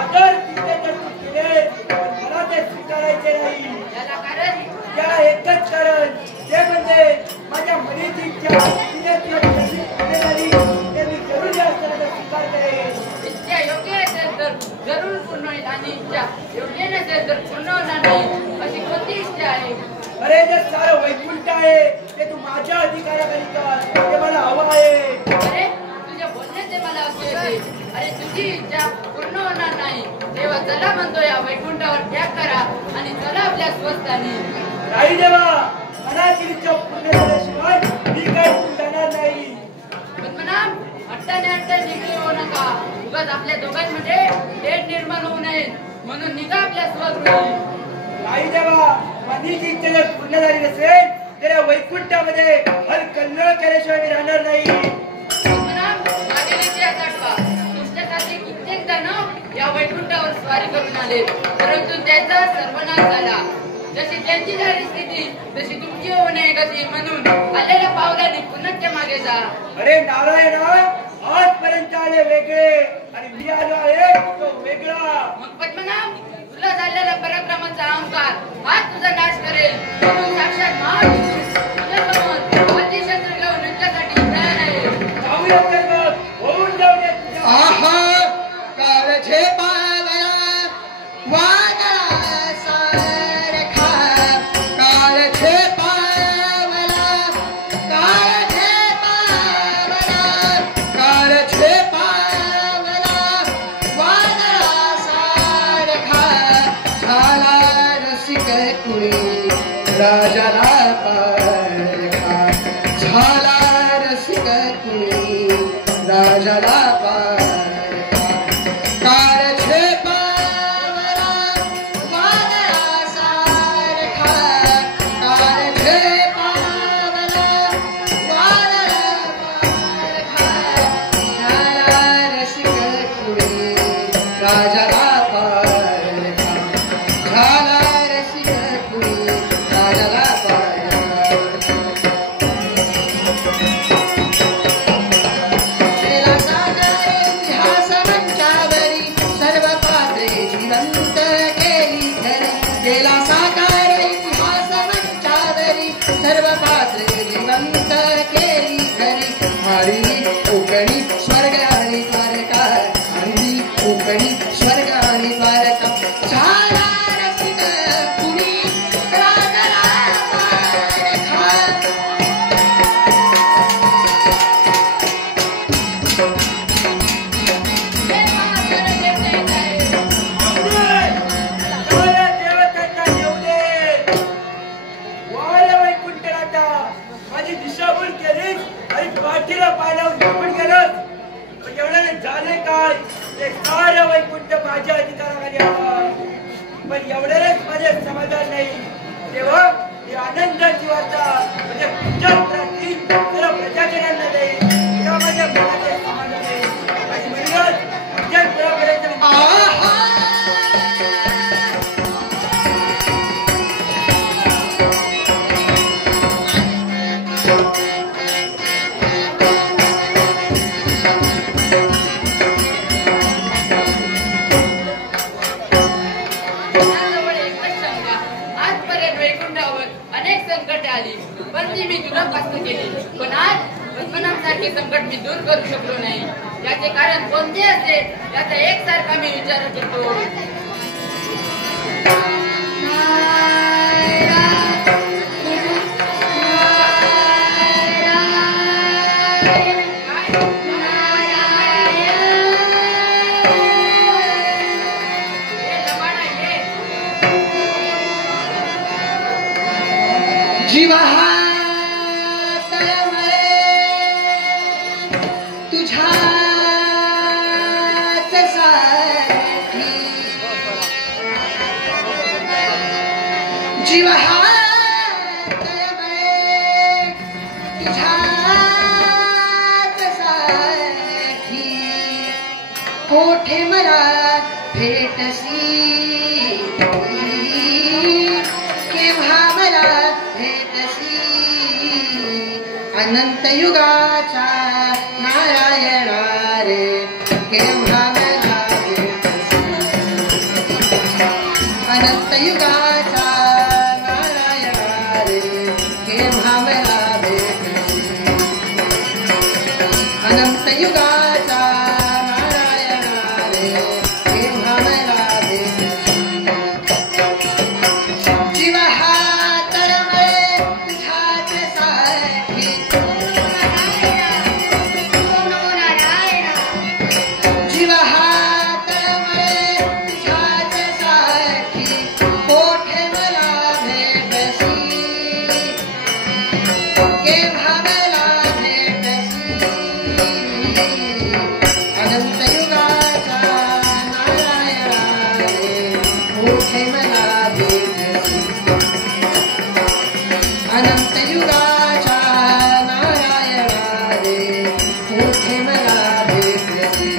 आदर तिथे तर तू केले, पण मला ते स्वीकारायचे नाही. याला कारण त्याला एकच कारण, ते म्हणजे माझ्या मनीची इच्छा. तिने तुला जशी झाली ते मी जरूर या स्तराचा स्वीकार करेन. इच्छा योग्य असेल तर जरूर पूर्ण होईल आणि इच्छा योग्य नसेल तर पूर्ण होणार नाही. अशी कोणती इच्छा आहे? अरे जे सारं वैकुंठ आहे ते तू माझ्या अधिकाराखाली कर, ते मला हवं आहे. अरे तुझ्या बोलण्याचे मला असे येते. अरे तुझी इच्छा पूर्ण होणार नाही. चला म्हणतो या वैकुंठावर त्याग करा आणि चला आपल्या स्वस्थानी. नाही देवा, मनातील इच्छा पूर्ण झाल्याशिवाय मी काय जाणार नाही. पद्मनाभ, अट्टाने निघले होऊ नका. उगाच आपल्या दोघांमध्ये तेढ निर्माण होऊ नये म्हणून निघा आपल्या स्वगृही. नाही देवा, मनाची इच्छा जर पूर्ण झाली नसेल तर या वैकुंठामध्ये हर कल्लोळ केल्याशिवाय मी राहणार नाही. पद्मनाभ, मागील इतिहास आठवा. तुमच्यासाठी कित्येक जण या वैकुंठावर स्वारी करून आले, परंतु त्याचा सर्वनाश झाला. जशी त्यांची झाली स्थिती तशी तुमची होऊ नये गती म्हणून आलेल्या पावलाने पुन्हा त्या मागे जा. अरे नारायण, आजपर्यंत आले वेगळे आणि मी आलो आहे तो वेगळा. मग पद्मनाभ, तुला झालेला पराक्रमाचा अहंकार हा तुझा नाश करेल म्हणून साक्षात महाविष्णू तुझ्यासमोर अतिशस्त्र घेऊन युद्धासाठी तयार आहे. जाऊया तर मग, होऊन जाऊया तुझ्या. आहा काळझे पावला वादळा सारखा, काळझे पावला, काळझे पावला, काळझे पावला वादळा सारखा, झाला रसिक कुणी राजाला पारखा, झाला रसिक कुणी राजाला पारखा, काळझे पावला वादळा सारखा, काळझे पावला वादळा सारखा, झाला रसिक कुणी राजाला पारखा, झाला रसिक कुणी राजाला पारखा. केला सागर इतिहास मंचावरी, सर्व पात्रे जिवंत केली खरी, केला साकार इतिहास मंचावरी, सर्व पात्रे जिवंत केली खरी, हरली कोकणी स्वर्ग आणि द्वारका, हरली कोकणी स्वर्ग आणि द्वारका, झाला रसिक कुणी राजाला पारखा. हे महात्मा देवता येत आहे. साऱ्या देवतांना येऊ दे. वाऱ्या वैकुंठनाथा, माझी दिशाभूल केलीस आणि पाठीला पाय लावून झोपून गेलोस. पण एवढ्याने झाले काय? ते सारं वैकुंठ माझ्या अधिकाराखाली आलं. पण एवढ्यानेच माझे समाधान नाही. तेव्हा ही आनंदाची वार्ता म्हणजे पुढच्या सर्व प्रजाजनांना देईल. तेव्हा माझ्या मनाचे समाधान आहे. आणि म्हणूनच पुढच्या पिढीपर्यंत मी आहा माझ्याजवळ एकच शंका. आजपर्यंत वैकुंठावर अनेक संकटे आली पण ती मी दुरापास्त केली. पण आज पद्मनाभसारखे संकट मी दूर करू शकलो नाही. याचे कारण कोणते असेल याचा एकसारखा मी विचारत होतो. हे लबाडा ये. जीवा हा तळमळे तुझ्याच साठी, जीवा हा तळमळे तुझ्याच साठी, कोठे मला भेटसी, केव्हा मला भेटसी, अनंत युगाचा नारायणा रे, केव्हा मला भेटसी, अनंत युगाचा नारायणा रे, केव्हा मला भेटसी, अनंत युगाचा नारायणा रे, केव्हा मला भेटसी. जीव हा तळमळे तुझ्याच साठी, जीव हा तळमळे तुझ्याच मोठे मला भेटसी अनंत युगाच्या नारायणा रे मोठे मला भेटसी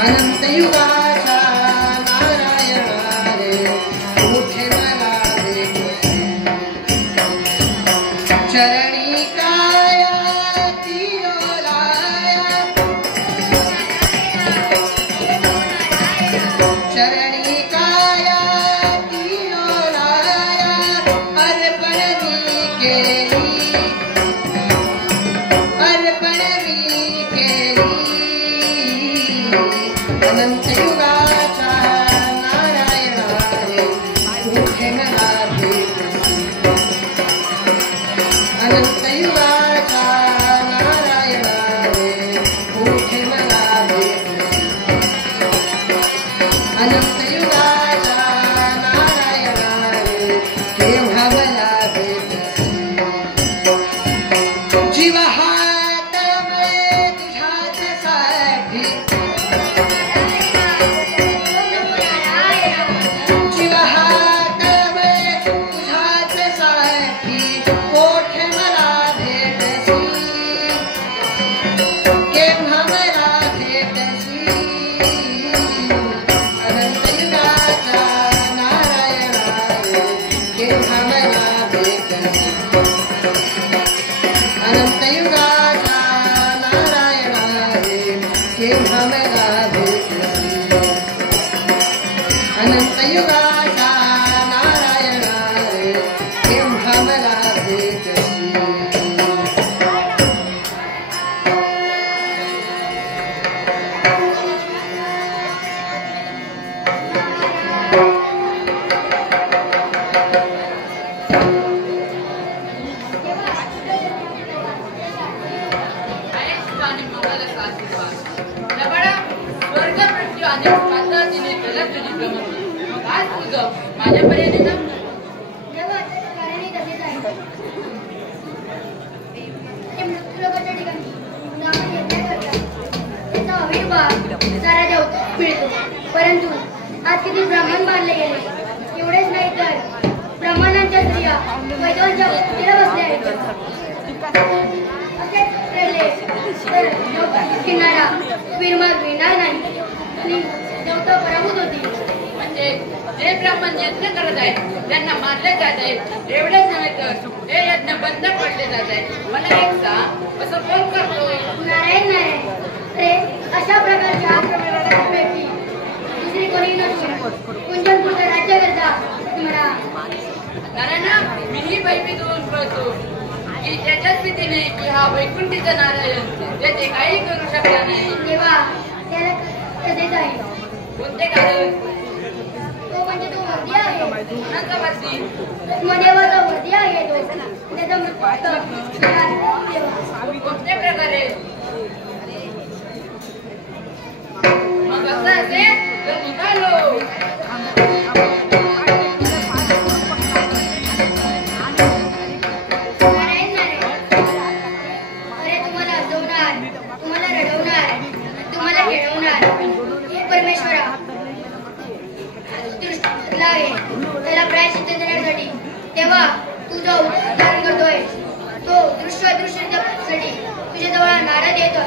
अनंत युगाच्या नारायणा रे मोठे मला भेटसी चरणी काया तिरोलाया चरणी काया तिरोलाया अर्पण मी केली अनंत युगाच्या नारायणा रे मोठे मला भेटसी अनंत युगाच्या नारायणा रे मोठे मला भेटसी अनंत युगाच्या नारायणा रे केव्हा मला भेटसी जीव हात में तुझ्याच साठी जीव हात में तुझ्याच साठी मोठे मला भेटसी केव्हा मला भेटसी अनंत युगाच्या नारायणा रे केव्हा मला भेटसी अनंत युगाच्या नारायणा रे केव्हा मला भेटसी अनंत युगाच्या नारायणा रे केव्हा मला भेटसी आणि मंगलाचा आशीर्वाद लबाडा स्वर्ग पृथ्वी आणि पाताळातील त्याला तुझी प्रमती मग आज तुझं माझ्यापर्यंत जमलं देवा त्याच्या कार्याने तसेच आहे ते मृत्यूलोकाच्या ठिकाणी आपण यज्ञ करतात त्याचा आविर्भाव सारा देवता मिळतो परंतु आज किती ब्राह्मण मानले गेले एवढेच नाही तर ब्राह्मणांच्या स्त्रिया वैद्यांच्या उत्तीला बसल्या आहेत असेच ठरले तर देवता किनारा वीरमाग मिळणार नाही आणि देवता पराभूत होती म्हणजे जे ब्राह्मण यज्ञ करत आहेत त्यांना मारले जात आहे एवढेच नव्हे तर हे यज्ञ बंद पडले जात आहे मला एक सांग असं कोण करतो नारायण नारायण अरे अशा प्रकारच्या आक्रमणापैकी दुसरी कोणी नसून कुंजनपूरचं राज्य करता म्हणा नारायणा मीही भयभीत होऊन कळतो की त्याच्याच भीतीने की हा वैकुंठीचा नारायण त्याचे काही करू शकला नाही देवा त्याला तसेच आहे कोणते कारण तो म्हणजे तो वर्दी आहे कोणाचा वरती ब्रह्मदेवाचा वर्दी आहे तो त्याचा मृत्यू कोणत्या प्रकारे मग असं असेल तर निघालो नारायण नारायण अरे तुम्हाला हसवणार तुम्हाला रडवणार तुम्हाला खेळवणार हे परमेश्वरा दृष्टीला आहे त्याला प्रायश्चित्त देण्यासाठी तेव्हा तू जो धारण करतोय तो दृश्य अदृश्यसाठी तुझ्या जवळ नारद येतो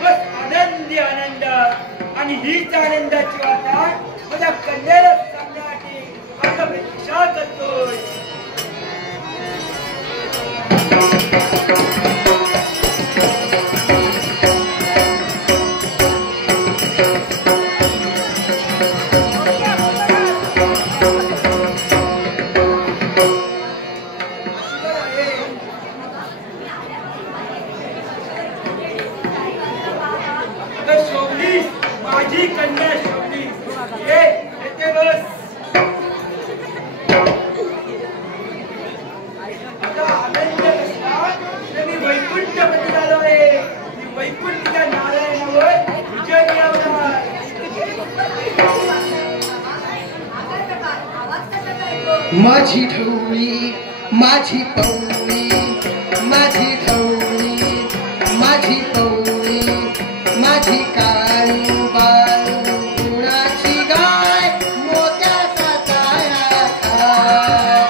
बस आनंदी आनंद आणि हीच आनंदाची वार्ता माझ्या कन्याला सांगण्यात माझी ढवळी माझी पवळी माझी ढवळी माझी पवळी माझी काळू बाळू कुणाची गाय मोत्याचा चारा खाय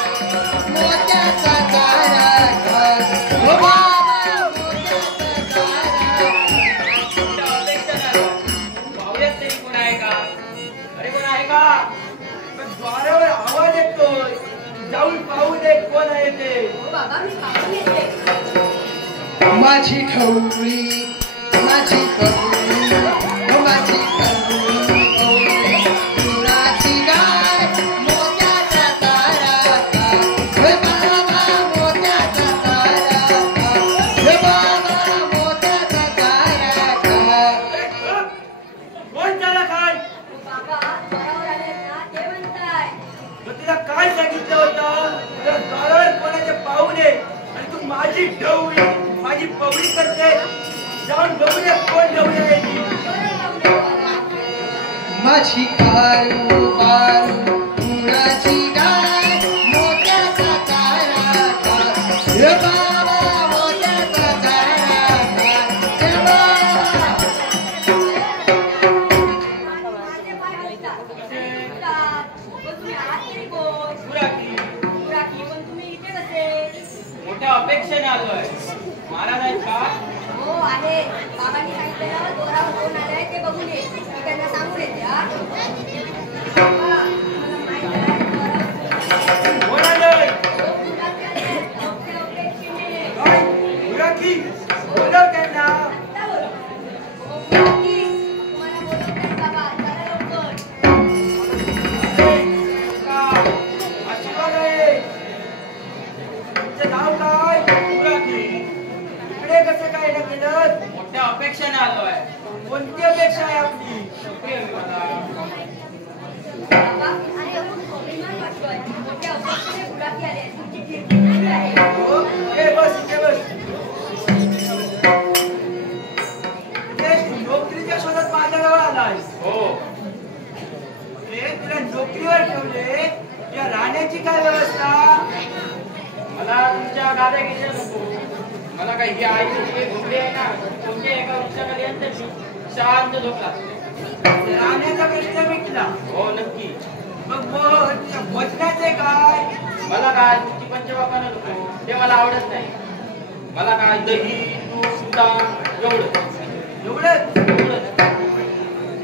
मोत्याचा चारा खाय हो बाबा मोत्याचा चारा पाहुयात तरी कोण आहे का? अरे कोण आहे का? पण द्वारावर आवाज येतोय. जाऊन पाहू दे कोण आहे ते. हो बाबा मी पाहून येते. माझी ढवळी माझी पवळी माझी ढवळी कुणाची गाय मोत्याचा चारा खाय हे बाबा मोत्याचा चारा खाय हे बाबा मोत्याचा चारा खाय कोण त्याला काय? हो बाबा द्वारावर आले ना ते म्हणताय. मग तिला काय सांगितलं होतं? तुला द्वारावर कोणाचे पाहुणे आणि तू माझी ढवळी माझी पवळी करते. जाऊन बघूया कोण ढवळी आहे ती. माझी काळू बाळू कुणाची गाय मोत्याचा चारा खाय हे बाबा मोत्याचा चारा खाय हे बाबा माझे पाय हलतात. पण तुम्ही आहात तरी कोण? पुराकी पुराकी, पण तुम्ही इथे कसे? मोठ्या अपेक्षेने आलोय. महाराज आहेत का? हो आहे. बाबांनी सांगितलेलं दोरावर कोण आलंय ते बघून ये. मी त्यांना सांगून येते हा. बाबा, मला माहित आहे दोरावर कोण आलंय? पुराकी आले. Okay okay Chimne. काय? पुराकी? बोलव त्यांना. आत्ता बोल. हो पुराकी, तुम्हाला बोलवतात बाबा. चला लवकर. आशीर्वाद आहे. तुमचं नाव काय? पुराकी. इकडे कसं काय ना केलं? मोठ्या अपेक्षेने आलोय. कोणती अपेक्षा आहे आपली? नोकरी हवी मला. बाबा, आणि अभिमान वाटतोय. मोठ्या अपेक्षेने पुराकी आले. तुमची कीर्ती किती आहे. हो, इथे बस इथे बस. इथे नोकरीच्या शोधात माझ्याजवळ आलायस. हो हे तुला नोकरीवर ठेवले या राहण्याची काय व्यवस्था? मला तुमच्या गाद्या घ्यायच्या नको. मला काही ही आईची घोंगडी आहे ना, कोणत्या एका वृक्षाखाली अंतरली शांत झोप लागते. राहण्याचा प्रश्न मिटला. हो नक्की. मग भोजनाचे काय? मला काय तुमची पंचवाकानं नको, ते मला आवडत नाही. मला काय दही तूप ताक एवढं एवढंच?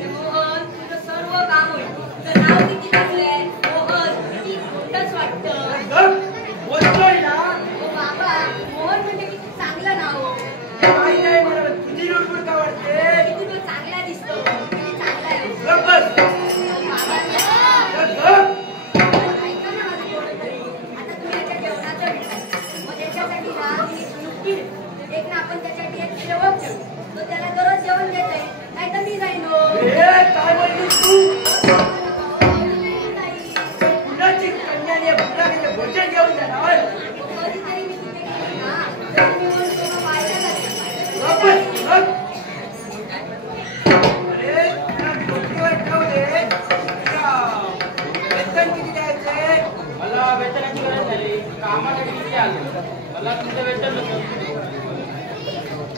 मोहन, तुझं सर्व काम होईल. तुझं नाव किती चांगलंय. मोहन, किती मोठंच वाटतं. गप, बोलतोय ना? हो बाबा, मोहन म्हणजे किती चांगलं नाव. माहित आहे मला, तुझी लुडबुड का वाटते? किती तो चांगला दिसतो. किती चांगला आहे. गप बस. हो बाबा, गप. ऐका ना माझं थोडं तरी. आता तुम्ही याच्या जेवणाचं विचार. मग त्याच्यासाठी ना मी नुकती एक ना आपण त्याच्यासाठी एक सेवक ठेवू. तो त्याला दररोज जेवण देत आहे. नाही तर मी जाईन हो. हे काय बोललीस तू? नाही. कुणाची कन्याने पुराकीचे भोजन घेऊन जाणार? कधीतरी मी तिथे गेली ना, तर मी म्हणतो का पाहायला जाते. गप बस, गप. अरे, तुला नोकरीवर ठेवले. तुला वेतन किती द्यायचे? मला वेतनाची गरज झाली. कामासाठी इथे आलो. मला तुमचं वेतन नको.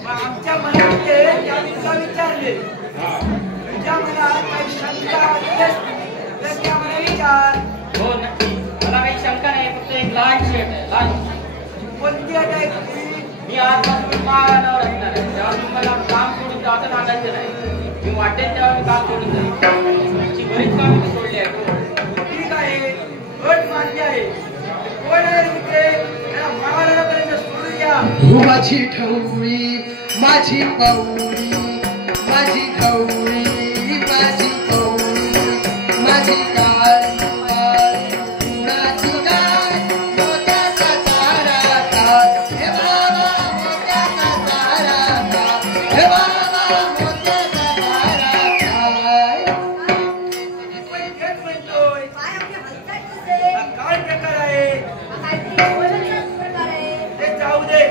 मग आमच्या मनात ते आम्ही तुला विचारले. तुझ्या मनात काही शंका असतील तर त्या मला विचार. हो नक्की. मला काही शंका नाही. फक्त एक लहानशी अट आहे. लहान. कोणती अट आहे तुझी? मी आजपासून मागावर असणार आहे. तेव्हा मी मला काम सोडून जावं सांगायचं नाही. मी वाटेल तेव्हा मी काम सोडून जाईल. अशी बरीच कामं मी सोडली आहेत. ठीक आहे, अट मान्य आहे. कोण आहे रे मित्रे? त्याला मागापर्यंत सोडून द्या. माझी ढवळी माझी पवळी माझी ढवळी माझी पवळी माझी काळू बाळू कुणाची गाय मोत्याचा चारा खाय हे बाबा मोत्याचा चारा खाय हे बाबा मोत्याचा चारा खाय. पण तेच म्हणतोय. पाय आपले हलतात कसे? हा काय प्रकार आहे? हा काहीतरी बोलण्याचाच प्रकार आहे. ते जाऊ दे.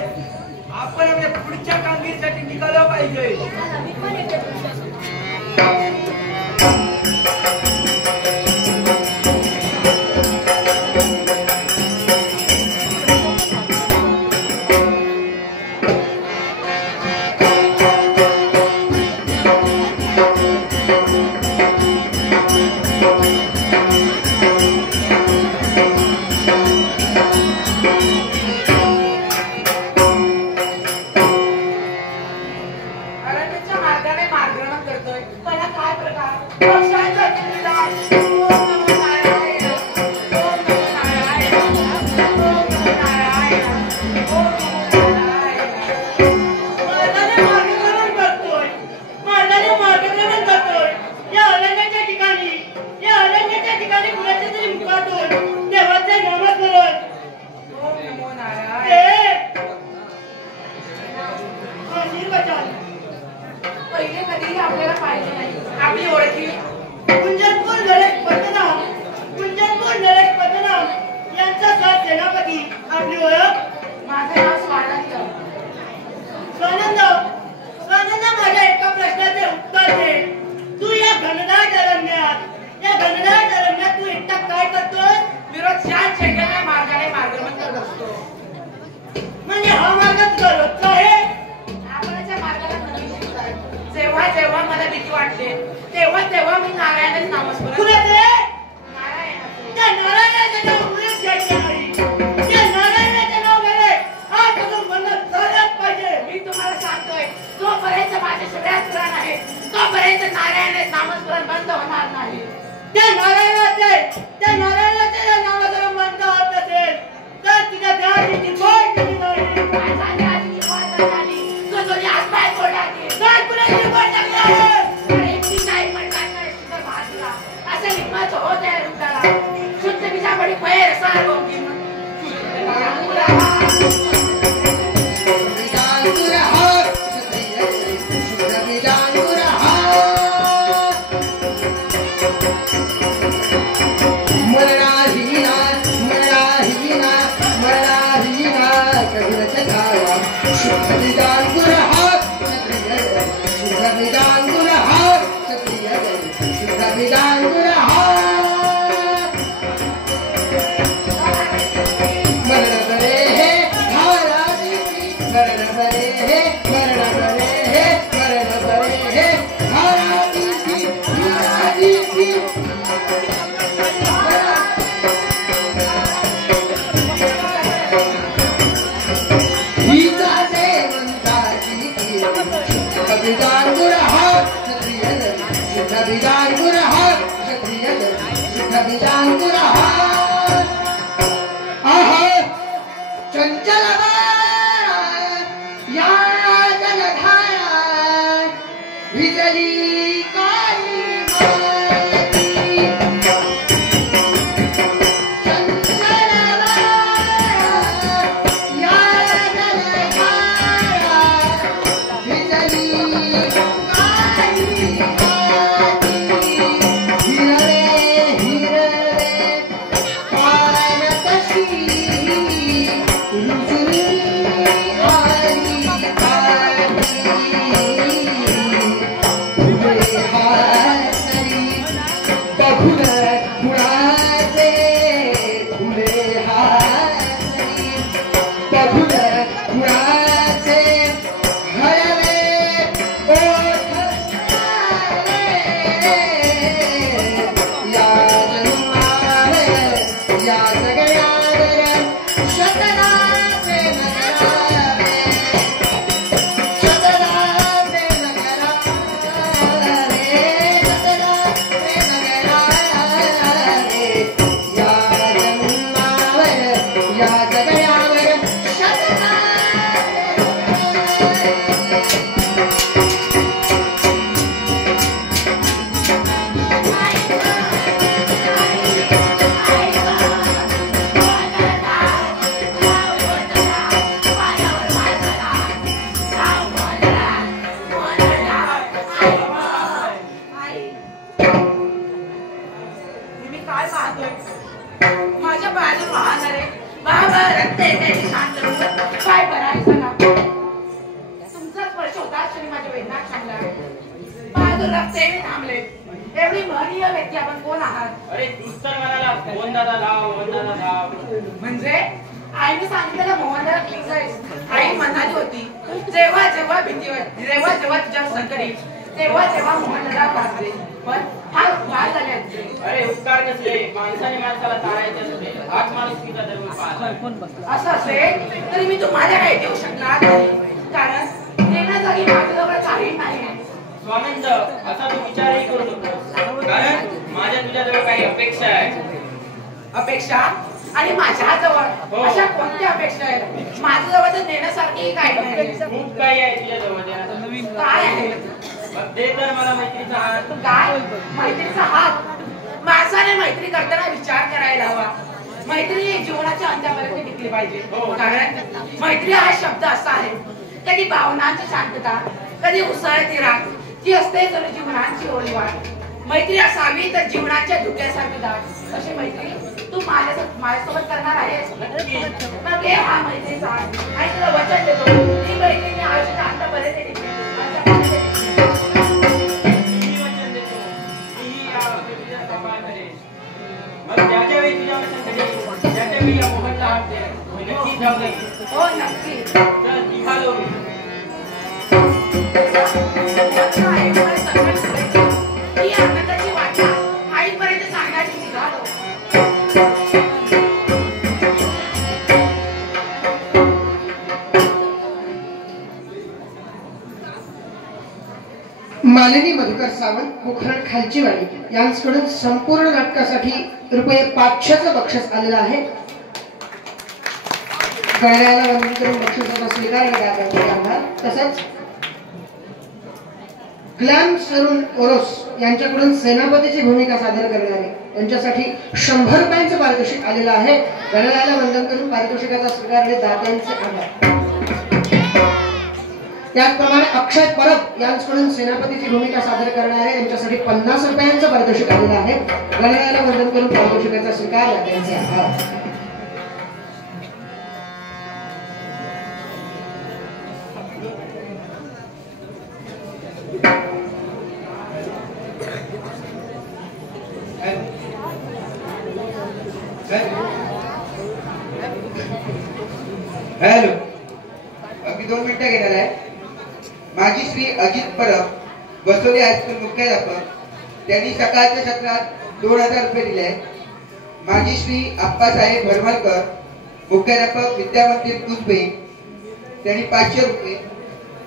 आपण आपल्या पुढच्या कामगिरीसाठी निघालो पाहिजे. चला, मी पण येते तुमच्यासोबत. पहिले कधीही आपल्याला पाहिजे नाही. आपली ओळखी कुंजनपूर नरेश पद्मनाभ यांचा साथ सेनापती. आपली ओळख? माझं नाव स्वानंद. स्वानंद, माझ्या एका प्रश्नाचे उत्तर दे. तू या घनदाट अरण्यात तू एकटा काय करतोस? विरोध शांत शेकडे मार्गाने मार्गक्रमण करत असतो. म्हणजे हा मार्ग तुझा रोजचा आहे? आपल्याच्या मार्गाला नवीन शिकतात. जेव्हा मला भीती वाटते तेव्हा मी नारायणाचे नामस्मरण करते. कुणाचे? नारायणाचे. त्या नारायणाचे नाव उल्लेख घ्यायचे नाही. त्या नारायणाचे नाव घ्यायले आजपासून मनात झालंच पाहिजे. मी तुम्हाला सांगतोय, जोपर्यंत माझे शरीरात प्राण आहे तोपर्यंत नारायणाचे नामस्मरण बंद होणार नाही. त्या नारायणाचे जर नावाचं बंद होत नसेल तर तिच्या देहाची गोय केली नाही. काय झाले आधी ती वाट झाली, तो दोन्ही हात पाय तोडले. काय कुणाची गोय टाकली आहे? अरे एकटी नाही म्हणतात ना, शुद्ध भाजला असं लिंबाचं होत आहे रुद्राला. शुद्ध बीजापडी पैर सारवून घेऊन म्हणजे आईने सांगितलं मोहनला प्लीज आई म्हणाली होती जेव्हा भीती जेव्हा तुझ्या संकटी तेव्हा मोहनला वाचले. पण फार उपकार झाले. अरे उपकार कसले, माणसाने माणसाला तारायचे असते. हाच माणुसकीचा धर्म पाळा. असं असेल तरी मी तुम्हाला काही देऊ शकणार नाही, कारण देण्यासाठी माझ्याजवळ काही नाही. स्वानंद, असा तू विचारही करू नको, कारण माझ्या तुझ्याजवळ काही अपेक्षा आहे. अपेक्षा? आणि माझ्याजवळ अशा कोणत्या अपेक्षा आहेत? माझ्याजवळ तर देण्यासारखी काही नाही. खूप काही आहे तुझ्या जवळ देण्यासारखं. काय आहे? दे तर मला मैत्रीचा हात. काय? मैत्रीचा हात? माणसाने मैत्री करताना विचार करायला हवा. मैत्री ही जीवनाच्या अंतापर्यंत टिकली पाहिजे. कारण मैत्री हा शब्द असा आहे, कधी भावनांची शांतता, कधी उसळती राग, ती असते तर जीवनाची ओळीवाट. मैत्री असावी तर जीवनाच्या धुक्यासारखी दाट. अशी मैत्री तू माझ्यासोबत करणार आहेस? मग हे हा मैत्रीचा हात आणि तुला वचन देतो, ही मैत्रीने आयुष्याच्या अंतापर्यंत टिकली. हो नक्की. ही आनंदाची वाटा आईपर्यंत सांगण्याची निघालो. मालिनी मधुकर सावंत, पोखरण खालचीवाडी यांच्याकडून संपूर्ण नाटकासाठी ₹500चं बक्षीस आलेलं आहे. गळ्याला वंदन करून बक्षिसाचा स्वीकार केला. तसंच ग्लॅम सरून ओरोस यांच्याकडून सेनापतीची भूमिका सादर करणारे यांच्यासाठी ₹100चं पारितोषिक आलेलं आहे. गळ्याला वंदन करून पारितोषिकाचा स्वीकार दात्यांचे आभार. त्याचप्रमाणे अक्षय परब यांच्याकडून सेनापतीची भूमिका सादर करणारे यांच्यासाठी ₹50चं पारितोषिक आलेलं आहे. गळ्याला वंदन करून पारितोषिकाचा स्वीकार दात्यांचे आभार. हॅलो, अगदी 2 मिनिटं घेणार आहे. माजी श्री अजित परब, बसोली हायस्कूल मुख्याध्यापक, त्यांनी सकाळच्या सत्रात ₹2000 दिले आहेत. माजी श्री आप्पासाहेब भरमलकर, मुख्याध्यापक, विद्यामंदिर कुसबे, त्यांनी ₹500.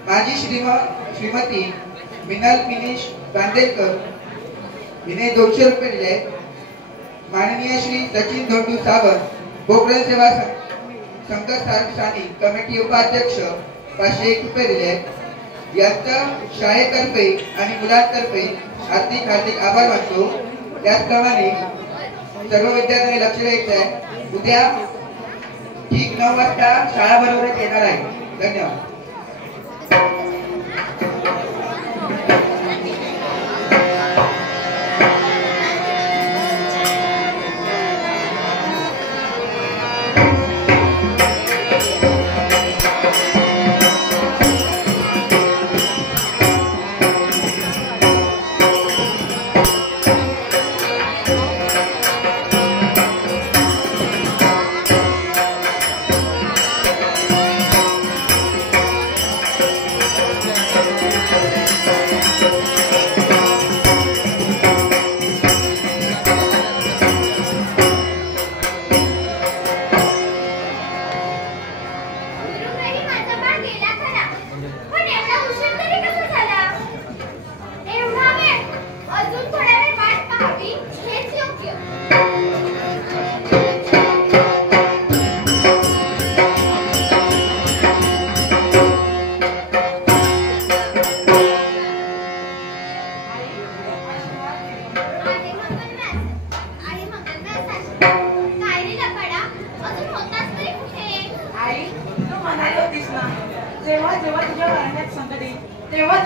माजी श्रीमती मिनल मिनीश बांदेलकर, हिने ₹200 दिले आहेत. माननीय श्री सचिन धोंडू सावंत, पोखरण सेवा संघ स्थानिक कमिटी उपाध्यक्ष, ₹501 दिले आहेत. यांचा शाळेतर्फे आणि मुलांतर्फे हार्दिक आभार मानतो. त्याचप्रमाणे सर्व विद्यार्थ्यांनी लक्ष द्यायचं आहे, उद्या ठीक 9 वाजता शाळा बरोबरच येणार आहे. धन्यवाद.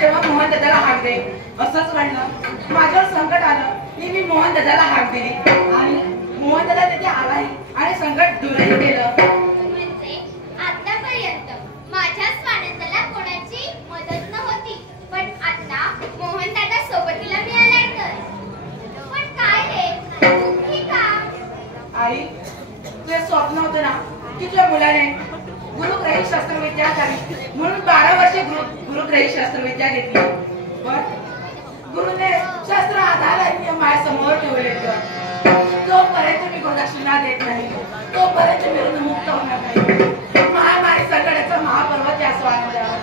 जेव्हा मोहन दादाला हाक दे असंच म्हणलं. माझ्यावर संकट आलं की मी मोहन दादाला हाक दिली आणि मोहन दादा तिथे आलाही आणि संकट दूरही केलं. म्हणजे आतापर्यंत माझ्या स्वानंदाला कोणाची मदत नव्हती, पण आता मोहन दादा सोबतीला मिळालाय तर. पण काय रे, दुःखी का? आई, तुझे स्वप्न होतं ना की तुझ्या मुलाने गुरुग्रही शस्त्रविद्या करावी म्हणून 12 वर्षे गुरुग्रही शस्त्रविद्या घेतली. पण गुरुने शस्त्र हाताला माझ्यासमोर ठेवले. जोपर्यंत मी गुरुदक्षिणा देत नाही तोपर्यंत मी मुक्त होणार नाही. महामारी संकटाचा महापर्वत या स्वानंदावर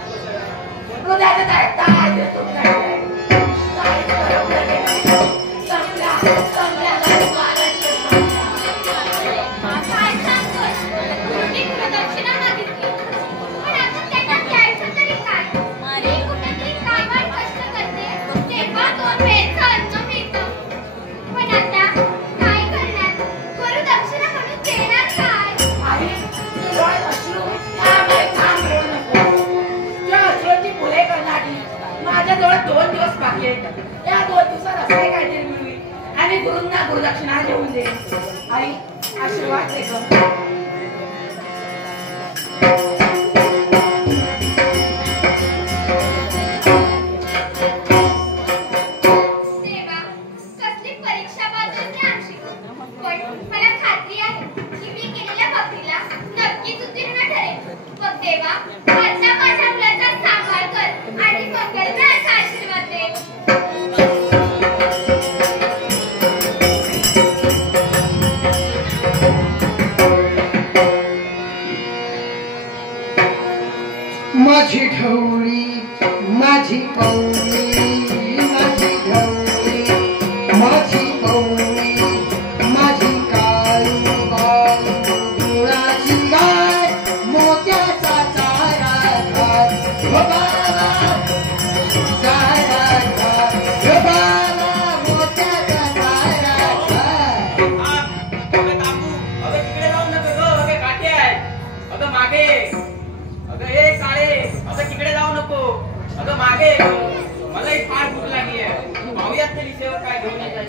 हृदयात काय या 2 दिवसात असं काहीतरी मिळवी आणि गुरुंना गुरुदक्षिणा देऊन दे. आई आशीर्वाद दे ग. माझी ढवळी माझी पवळी माझी ढवळी माझी पवळी माझी काळू बाळू गुळाची गाय मोत्याचा चारा घाल हो बाबा चारा घाल हो बाबा मोत्याचा चारा घाल. अगं काकू, अगं तिकडे जाऊ नको ग, अगं काठी आहे, अगं मागे, अगं हे काळे, अगं तिकडे जाऊ नको, अगं मागे, मलाही फार भूक लागली आहे. पाहुयात तरी सेवक काय घेऊन येतात.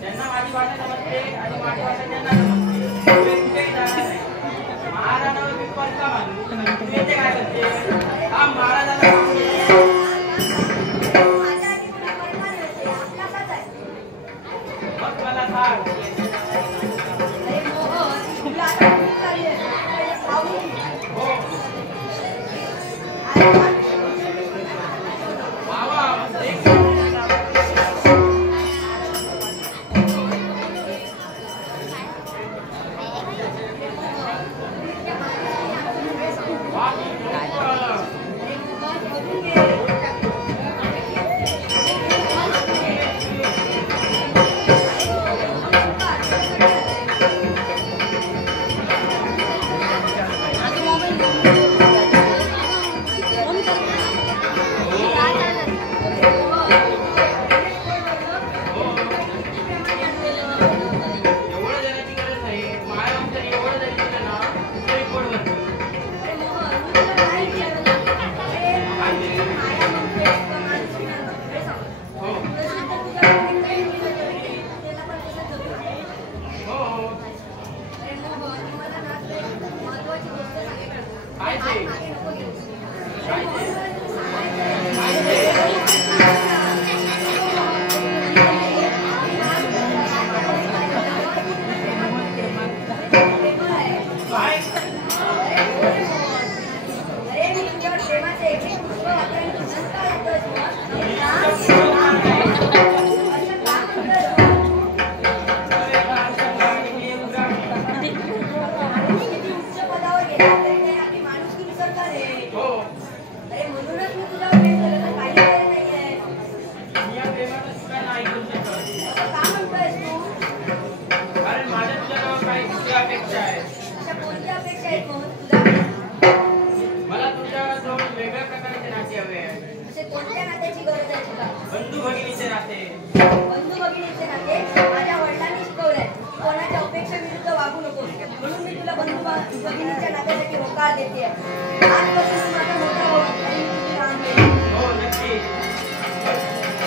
त्यांना माझी भाषा समजते आणि माझी भाषा त्यांना समजते. कुठेही जाणार नाही. महाराजांवर विश्वास का मानू? तू येते काय करते? हा महाराजांना मग मला सांग. बंधू भगिनीचे नाते. बंधू भगिनीचे नाते माझ्या वडिलांनी शिकवलंय. कोणाच्या अपेक्षेविरुद्ध वागू नको म्हणून मी तुला बंधू भगिनीच्या नात्यासाठी होकार देते. आजपासून तू माझा मोठा भाऊ आणि मी तुझी लहान बहीण. हो नक्की.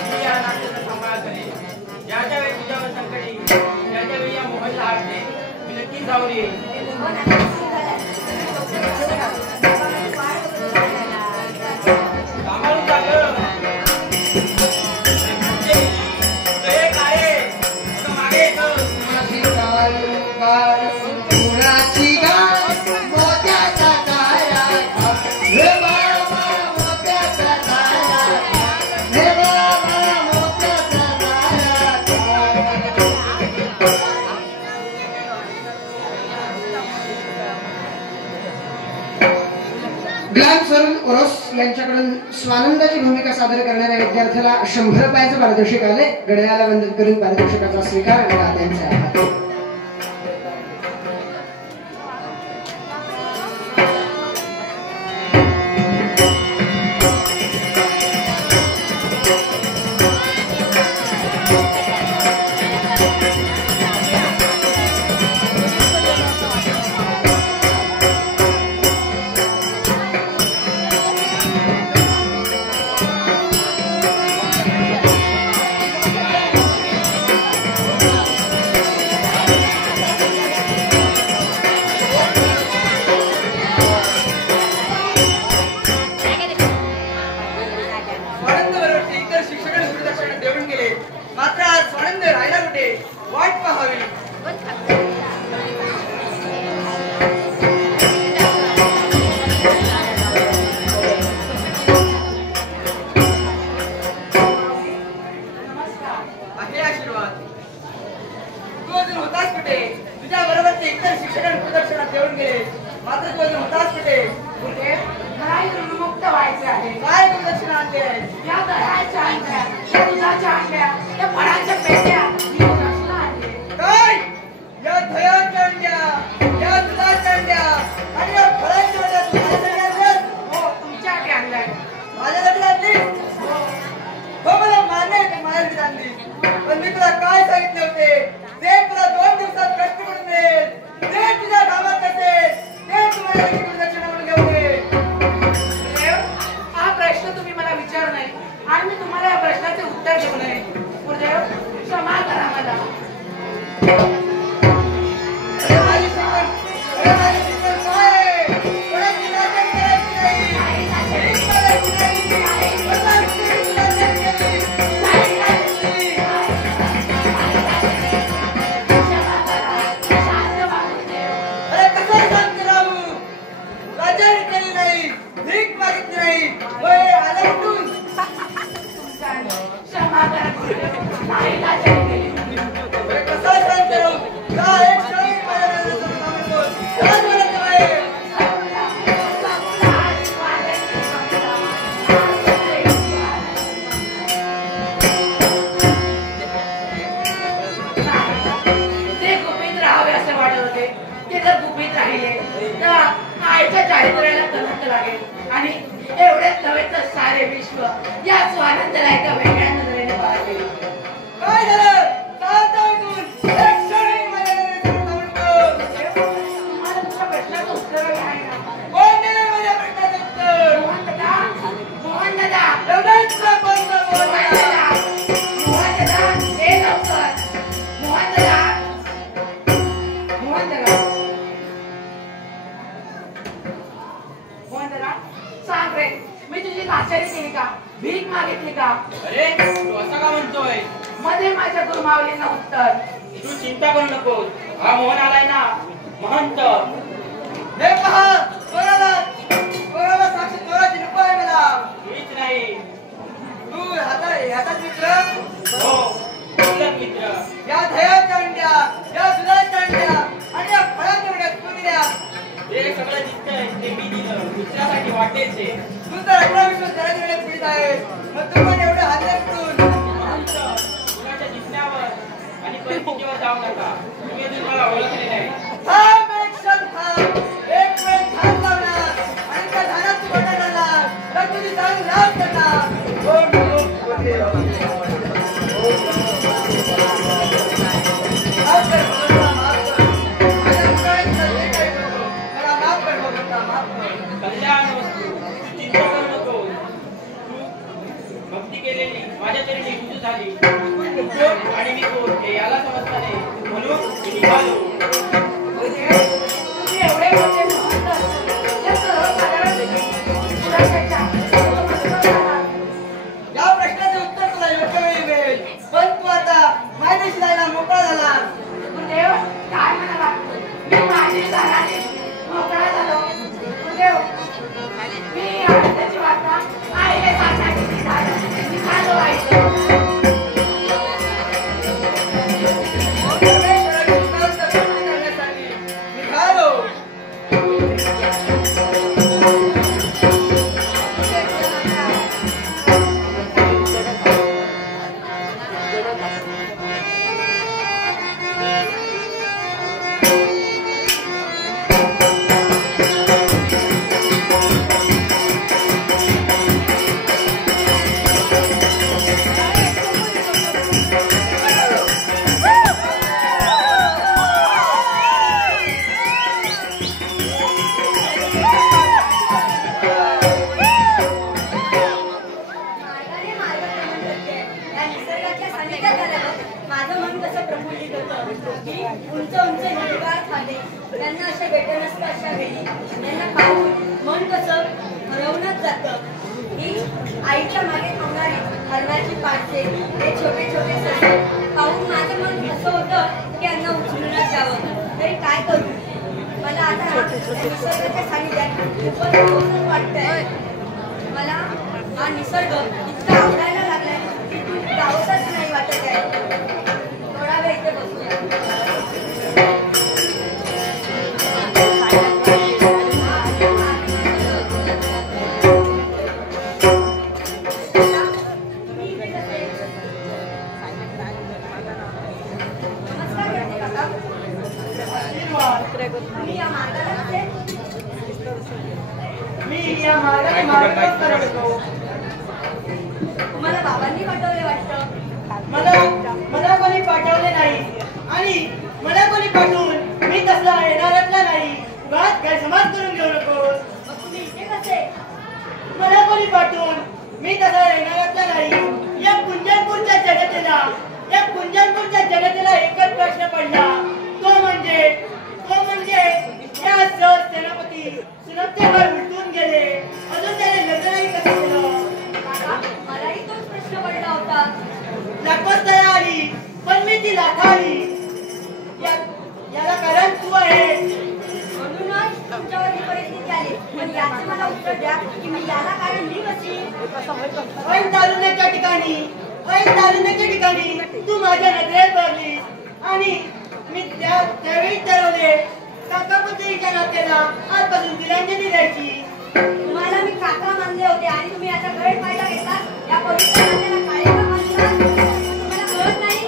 मी या नात्याचा सांभाळ करेन. ज्याच्या वेळी तुझ्यावर संकट येईल त्याच्या वेळी या मोहनला हात दे. मी नक्की जाऊन येईल. मोहन आता सुरू झालाय. सांभाळून जा गं. माझी काळू बाळू गुळाची गाय मोत्याचा चारा घाल हो बाबा वरून ओरोस यांच्याकडून स्वानंदाची भूमिका सादर करणाऱ्या विद्यार्थ्याला 100 रुपयाचं पारितोषिक आले. गडयाला वंदन करून पारितोषिकाचा स्वीकार आणि दात्यांचा आहे. त्यांना अशा भेट नसतं अशा वेळी त्यांना पाहून मन कसं हरवूनच जातं. ही आईच्या मागे थांबणारी हरणाची पाठसे हे छोटे छोटे ससे पाहून माझं मन असं होतं की यांना उचलूनच जावं. तरी काय करू? मला आता निसर्गाच्या सानिध्यात खूपच वाटतंय. मला हा निसर्ग इतका आवडायला लागलाय की तू जावंच नाही वाटत आहे. थोडा वेळ इथे बसूया. मला बाबांनी पाठवले वाटतं. मला कोणी पाठवले नाही आणि मला कोणी पाठवून मी तसला येणारच नाही. उगाच गैरसमज करून घेऊ नकोस. मग तुम्ही इथे कसे? मला कोणी पाठवून मी तसा येणारच नाही. या कुंजनपूरच्या जनतेला एकच प्रश्न पडला. तो म्हणजे या सहज सेनापती सुरक्षेवर उलटून गेले. अजून त्याने लग्नही कसं केलं? मलाही तोच प्रश्न पडला होता. लाखोच दया आली पण मी ती लाथाळली. याला कारण तू आहे म्हणूनच तुमच्यावर ही परिस्थिती आली. पण याचं मला उत्तर द्या की मी याला कारण मी कशी? ऐन तारुण्याच्या ठिकाणी तू माझ्या नजरेत पडली आणि मी त्यावेळी ठरवले काका पुत्रीच्या नात्याला आजपासून तिलांजली द्यायची. तुम्हाला मी काका मानले होते आणि तुम्ही आता गैर फायदा घेतला. या पवित्र नात्याला काळीमा मानला. तुम्हाला कळत नाही?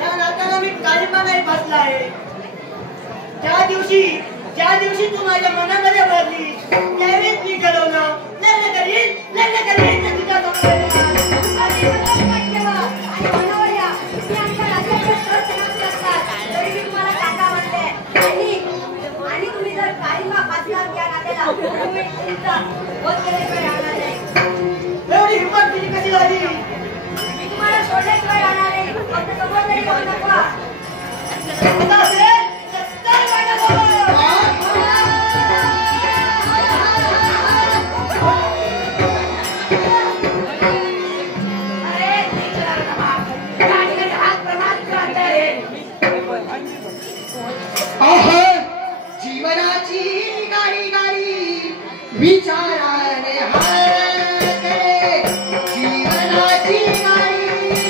या नात्याला मी काळीमा नाही फासला आहे. ज्या दिवशी तू माझ्या मनामध्ये भरली त्यावेळेस मी ठरवलं लग्न करीन तर तुझ्या समोर आणि मनावर या. तुम्ही आमच्या राज्याचे सरसेनापती असतात तरी मी तुम्हाला काका मानले आणि तुम्ही जर काळीमा फासलात या नात्याला तर मी तुमचा वध केल्याशिवाय राहणार नाही. एवढी हिंमत तुझी कशी झाली? मी तुम्हाला सोडल्याशिवाय राहणार नाही. फक्त समोर तरी जाऊ नका. आता असेल तर चल माझ्यासोबत. जीवनाची गाडी विचाराने हाके. जीवनाची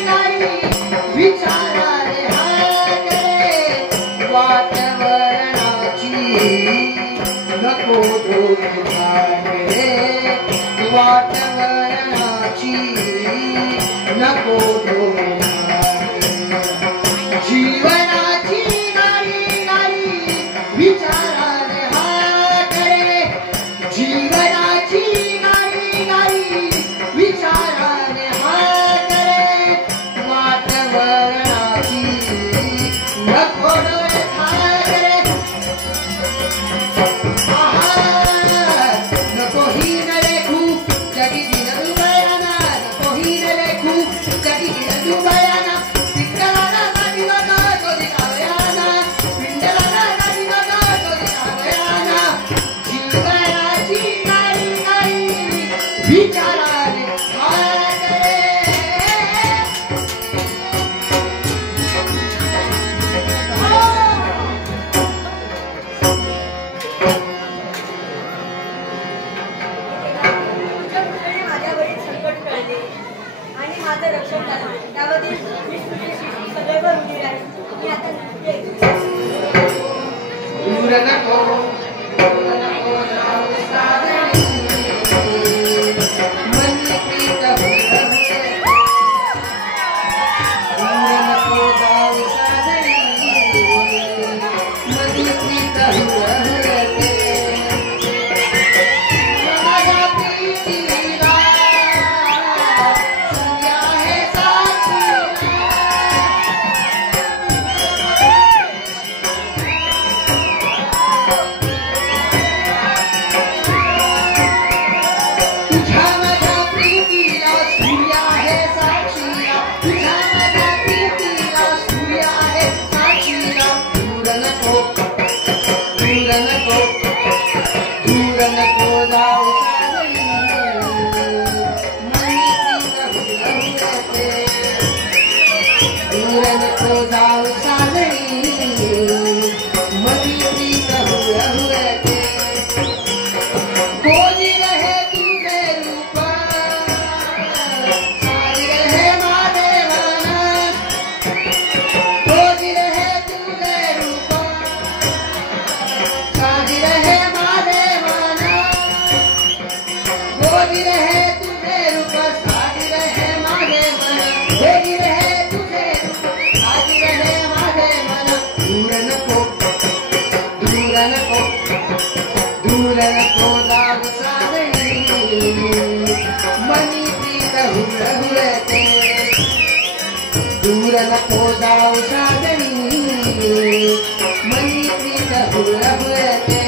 गाडी विचाराने हाके. वातावरणाची नको धोके. वातावरणाची नको धोके. जीवनाची गाडी विचाराने हाके. जीवनाची गाडी विचाराने हाके. वातावरणाची नको धोके. नको ही नले खूप जगी दिन दुबयाना. नको ही नले खूप जगी दिन दुबयाना. पिंडलाला गाडी बघा तो दिखावयाना. पिंडलाला गाडी बघा तो दिखावयाना. जीवनाची गाडी विचाराने हाके. तुमच्या पुतळे माझ्यावरील संकट टळले आणि माझं रक्षण झालं. त्यामध्ये मी तुझ्याशी सदैव ऋणी राहील. मी आता निघते. दूर नको जाऊ सावरी. मन प्रीत वेगी रहे तुझे आज रहे माझे मन दूर नको जाऊ सावली मनी प्रीत हुरहुरते दूर नको जाऊ सावली मनी प्रीत हुरहुरते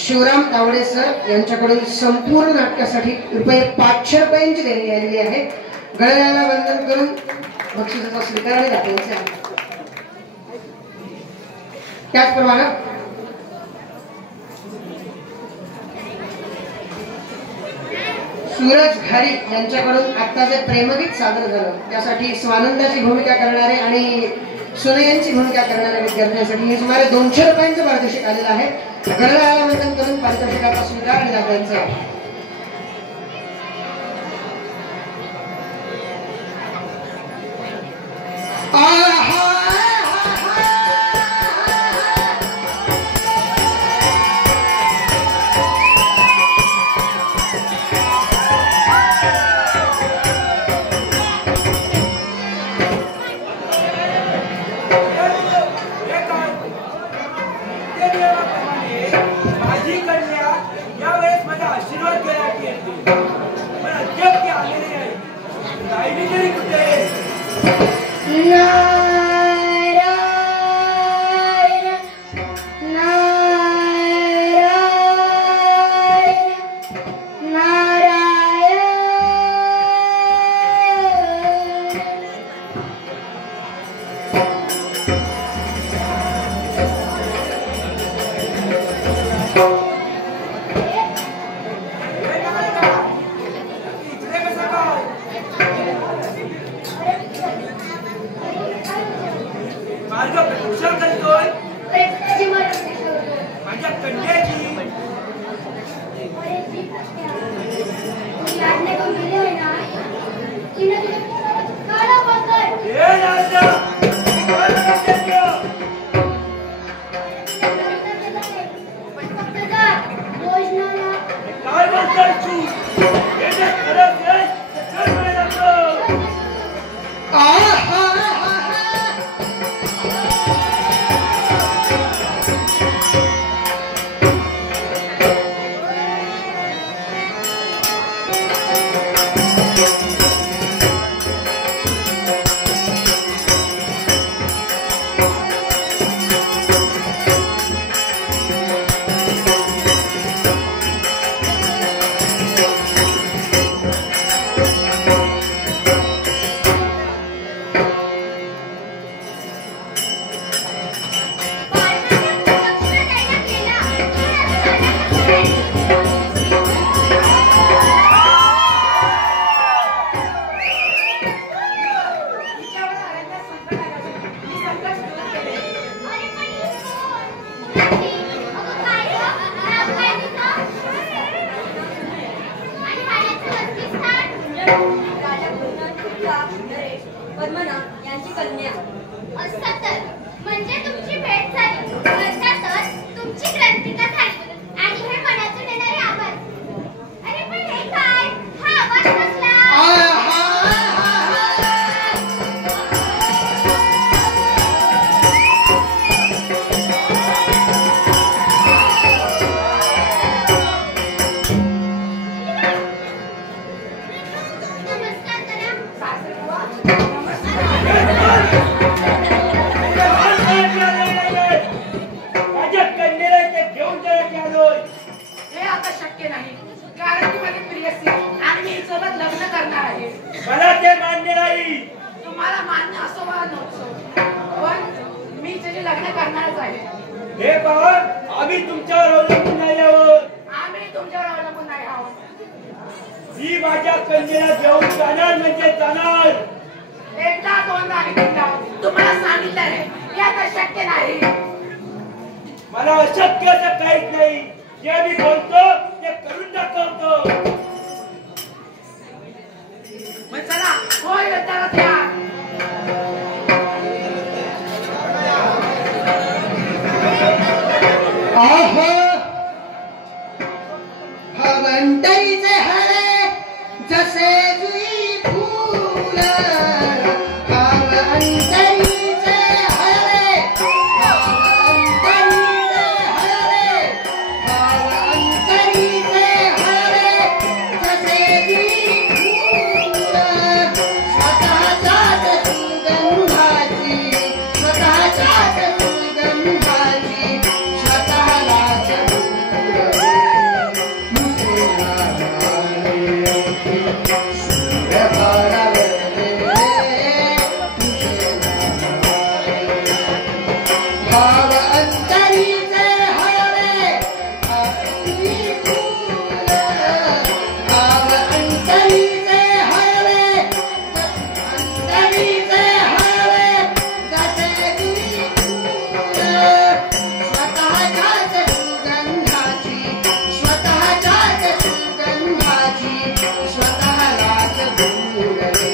शिवराम तावडे सर यांच्याकडून संपूर्ण नाटकासाठी ₹500 देण्यात आलेली आहे. गळ्याला वंदन करून बक्षिसाचा स्वीकार आणि दाखवायचे आहे. त्याचप्रमाणे सूरज घारी यांच्याकडून आता जे प्रेमगीत सादर झालं त्यासाठी स्वानंदाची भूमिका करणारे आणि सुनयनची भूमिका करणाऱ्या विद्यार्थ्यांसाठी हे सुमारे ₹200 पारितोषिक आलेलं आहे. गळ्याला वंदन करून पारितोषिकाचा स्वीकार आणि दाखवायचा आहे. कन्या. असं तर म्हणजे तुमची भेट झाली. अर्थातच तुमची क्रांतिका झाली. आणि हे मनातून येणारे आवाज. अरे पण हे काय? हा आवाज कसला? नमस्कार करा. माझ्या कन्येला इथे घेऊन जायचे आलोय. हे आता शक्य नाही, कारण ती माझी प्रियसी आणि मी हिच्यासोबत लग्न करणार आहे. मला ते मान्य नाही. तुम्हाला मान्य असो वा नसो, पण मी तिचे लग्न करणारच आहे. हे पहा, आम्ही तुमच्यावर अवलंबून नाही आहोत. आम्ही तुमच्यावर अवलंबून नाही आहोत. ही माझ्या कन्येला घेऊन जाणार म्हणजे जाणार. एकदा दोनदा आम्ही तुम्हाला सांगितलं आहे, हे आता शक्य नाही. मला अशक्य असं काहीच नाही. जे मी बोलतो ते करून दाखवतो. मग चला, होय त्याला द्या. हवंतरीचे हरे जसे जुई फूल. हवंतरीचे हरे, हवंतरीचे हरे, हवंतरीचे हरे जसे जुई फूल. स्वतःच्याच सुगंधाची, स्वतःच्याच सुगंधाची स्वतःलाच भाव अंतरीचे हरे, भाव अंतरीचे हरे, अंतरीचे हरे जसे जुई फूल. स्वतःच्याच सुगंधाची, स्वतःच्याच सुगंधाची स्वतःलाच भुलले.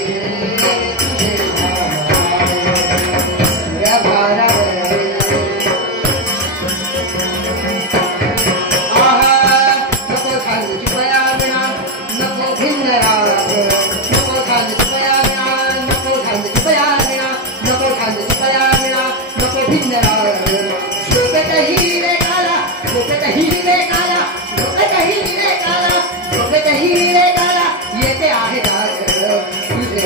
येते आहे तुझे सूर्य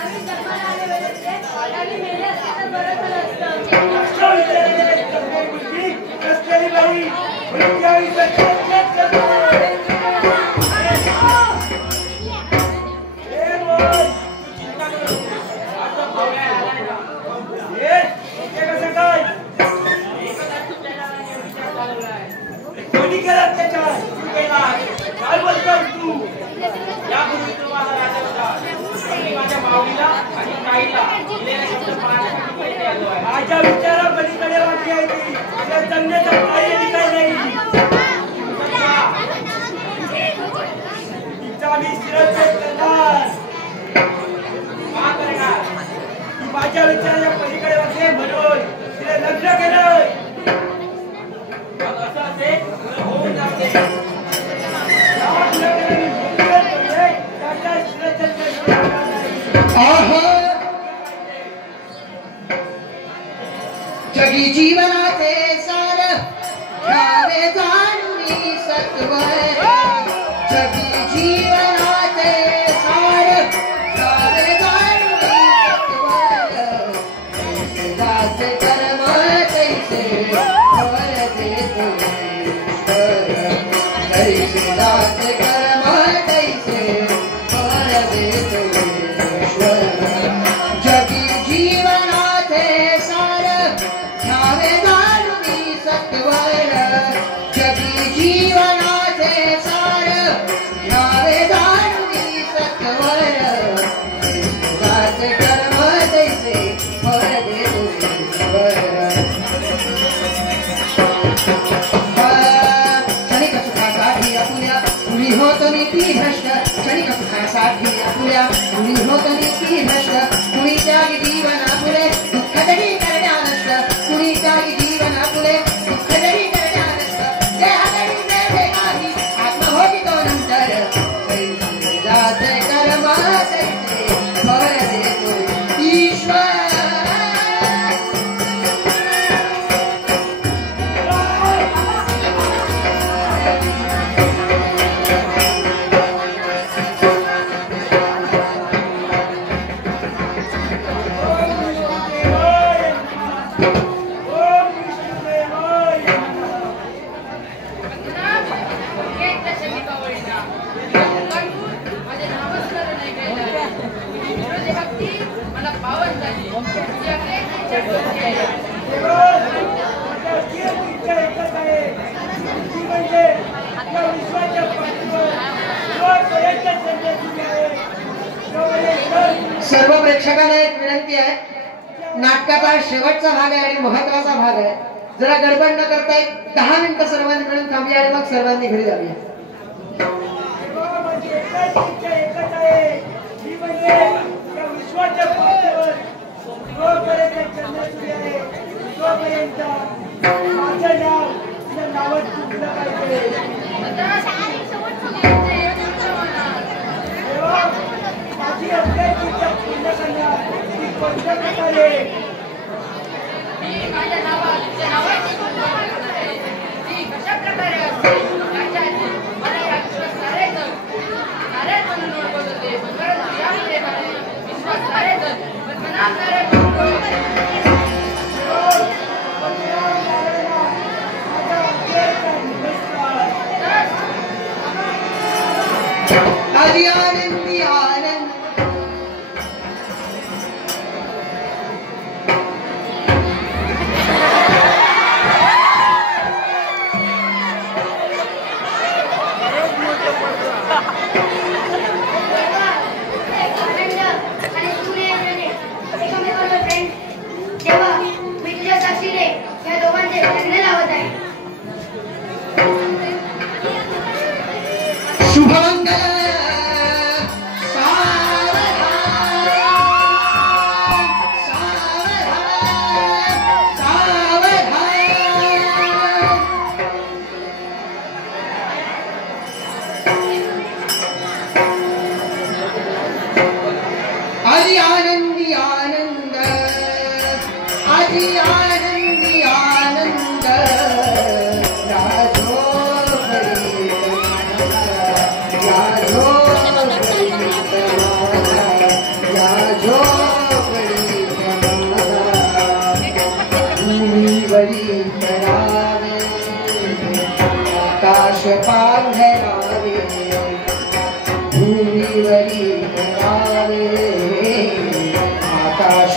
आम्ही जन्माला आले वेळेचे आम्ही मेले असते तर बरं झालं असतं. अशा विचाराने तरुणाई मुलगी कसलेली बाई त्यावेळी सत्याचेच करणार. हे बोल. हे कसं काय कोणी केला त्याच्यात तू केला काय बोलतोय तू यापूर्वी तो माझा राजा होता. मी माझ्या माऊलीला आणि ताईला दिलेला शब्द पाळण्यासाठी पैसे आलो आहे. माझ्या विचारापलीकडे वाटली आहे ती त्या जगण्याचा काही अधिकार नाही. तिचा मी शिरच्छेद करणार. का करणार? ती माझ्या विचाराच्या पलीकडे वाटली म्हणून तिने लग्न केलं. मग असं असेल तर होऊन जाऊ दे. त्याच्या शिरच्छेद करणार नाही. आहा जगी जीवनाचे सार घ्यावे जाणूनी सत्वर. जगी जीवनाचे सार घ्यावे जाणूनी सत्वर. दास कर्म तैसे फळ देतो ईश्वर. तैसे दास कर्म तैसे फळ देतो ईश्वर. जगी जीवनाचे सार घ्यावे जाणूनी सत्वर. जगी जीवनाचे सार घ्यावे जाणूनी सत्वर. दास कर्म तैसे फळ देतो ईश्वर. क्षणिक सुखासाठी आपुल्या कुणी होत नीती भ्रष्ट. क्षणिक सुखासाठी आपुल्या कुणी होत नीती भ्रष्ट. कुणी त्यागी जीवनापुढे दुःख जरी करण्या नष्ट. कुणी त्यागी जीवनापुढे दुःख जरी करण्या नष्ट. देहातरी मिळते काही आत्मभोगी तो नंतर. जाते कर्म तैसे फळ देतो ईश्वर. मला पावन झाली. सर्व प्रेक्षकांना एक विनंती आहे. नाटकाचा शेवटचा भाग आहे आणि महत्वाचा भाग आहे. जरा गडबड न करता 10 मिनिटं सर्वांनी मिळून थांबूया आणि मग सर्वांनी घरी जाऊया. विश्वाच्या पातळीवर जोपर्यंत चंद्र सूर्य आहे तोपर्यंत माझं नाव तुझ्या नावात चुकलं पाहिजे. तेव्हा माझी अभ्यास पूर्ण करणार ती कोणत्या प्रकारे मी माझ्या नावाची ती कशा प्रकारे असते याच्या आधी मला या सारेच म्हणून ओळखत होते. पण यामध्ये विश्वास सारेच पण मना सारे आदि आनंदी आनंद. तेव्हा मी तुझ्या साक्षीने या दोघांचे लग्न लावत आहे. शुभमंगल आदि आनंदी आनंद. आदि आनंदी आनंद. राजो राजो पृथ्वीवरी करावे आकाश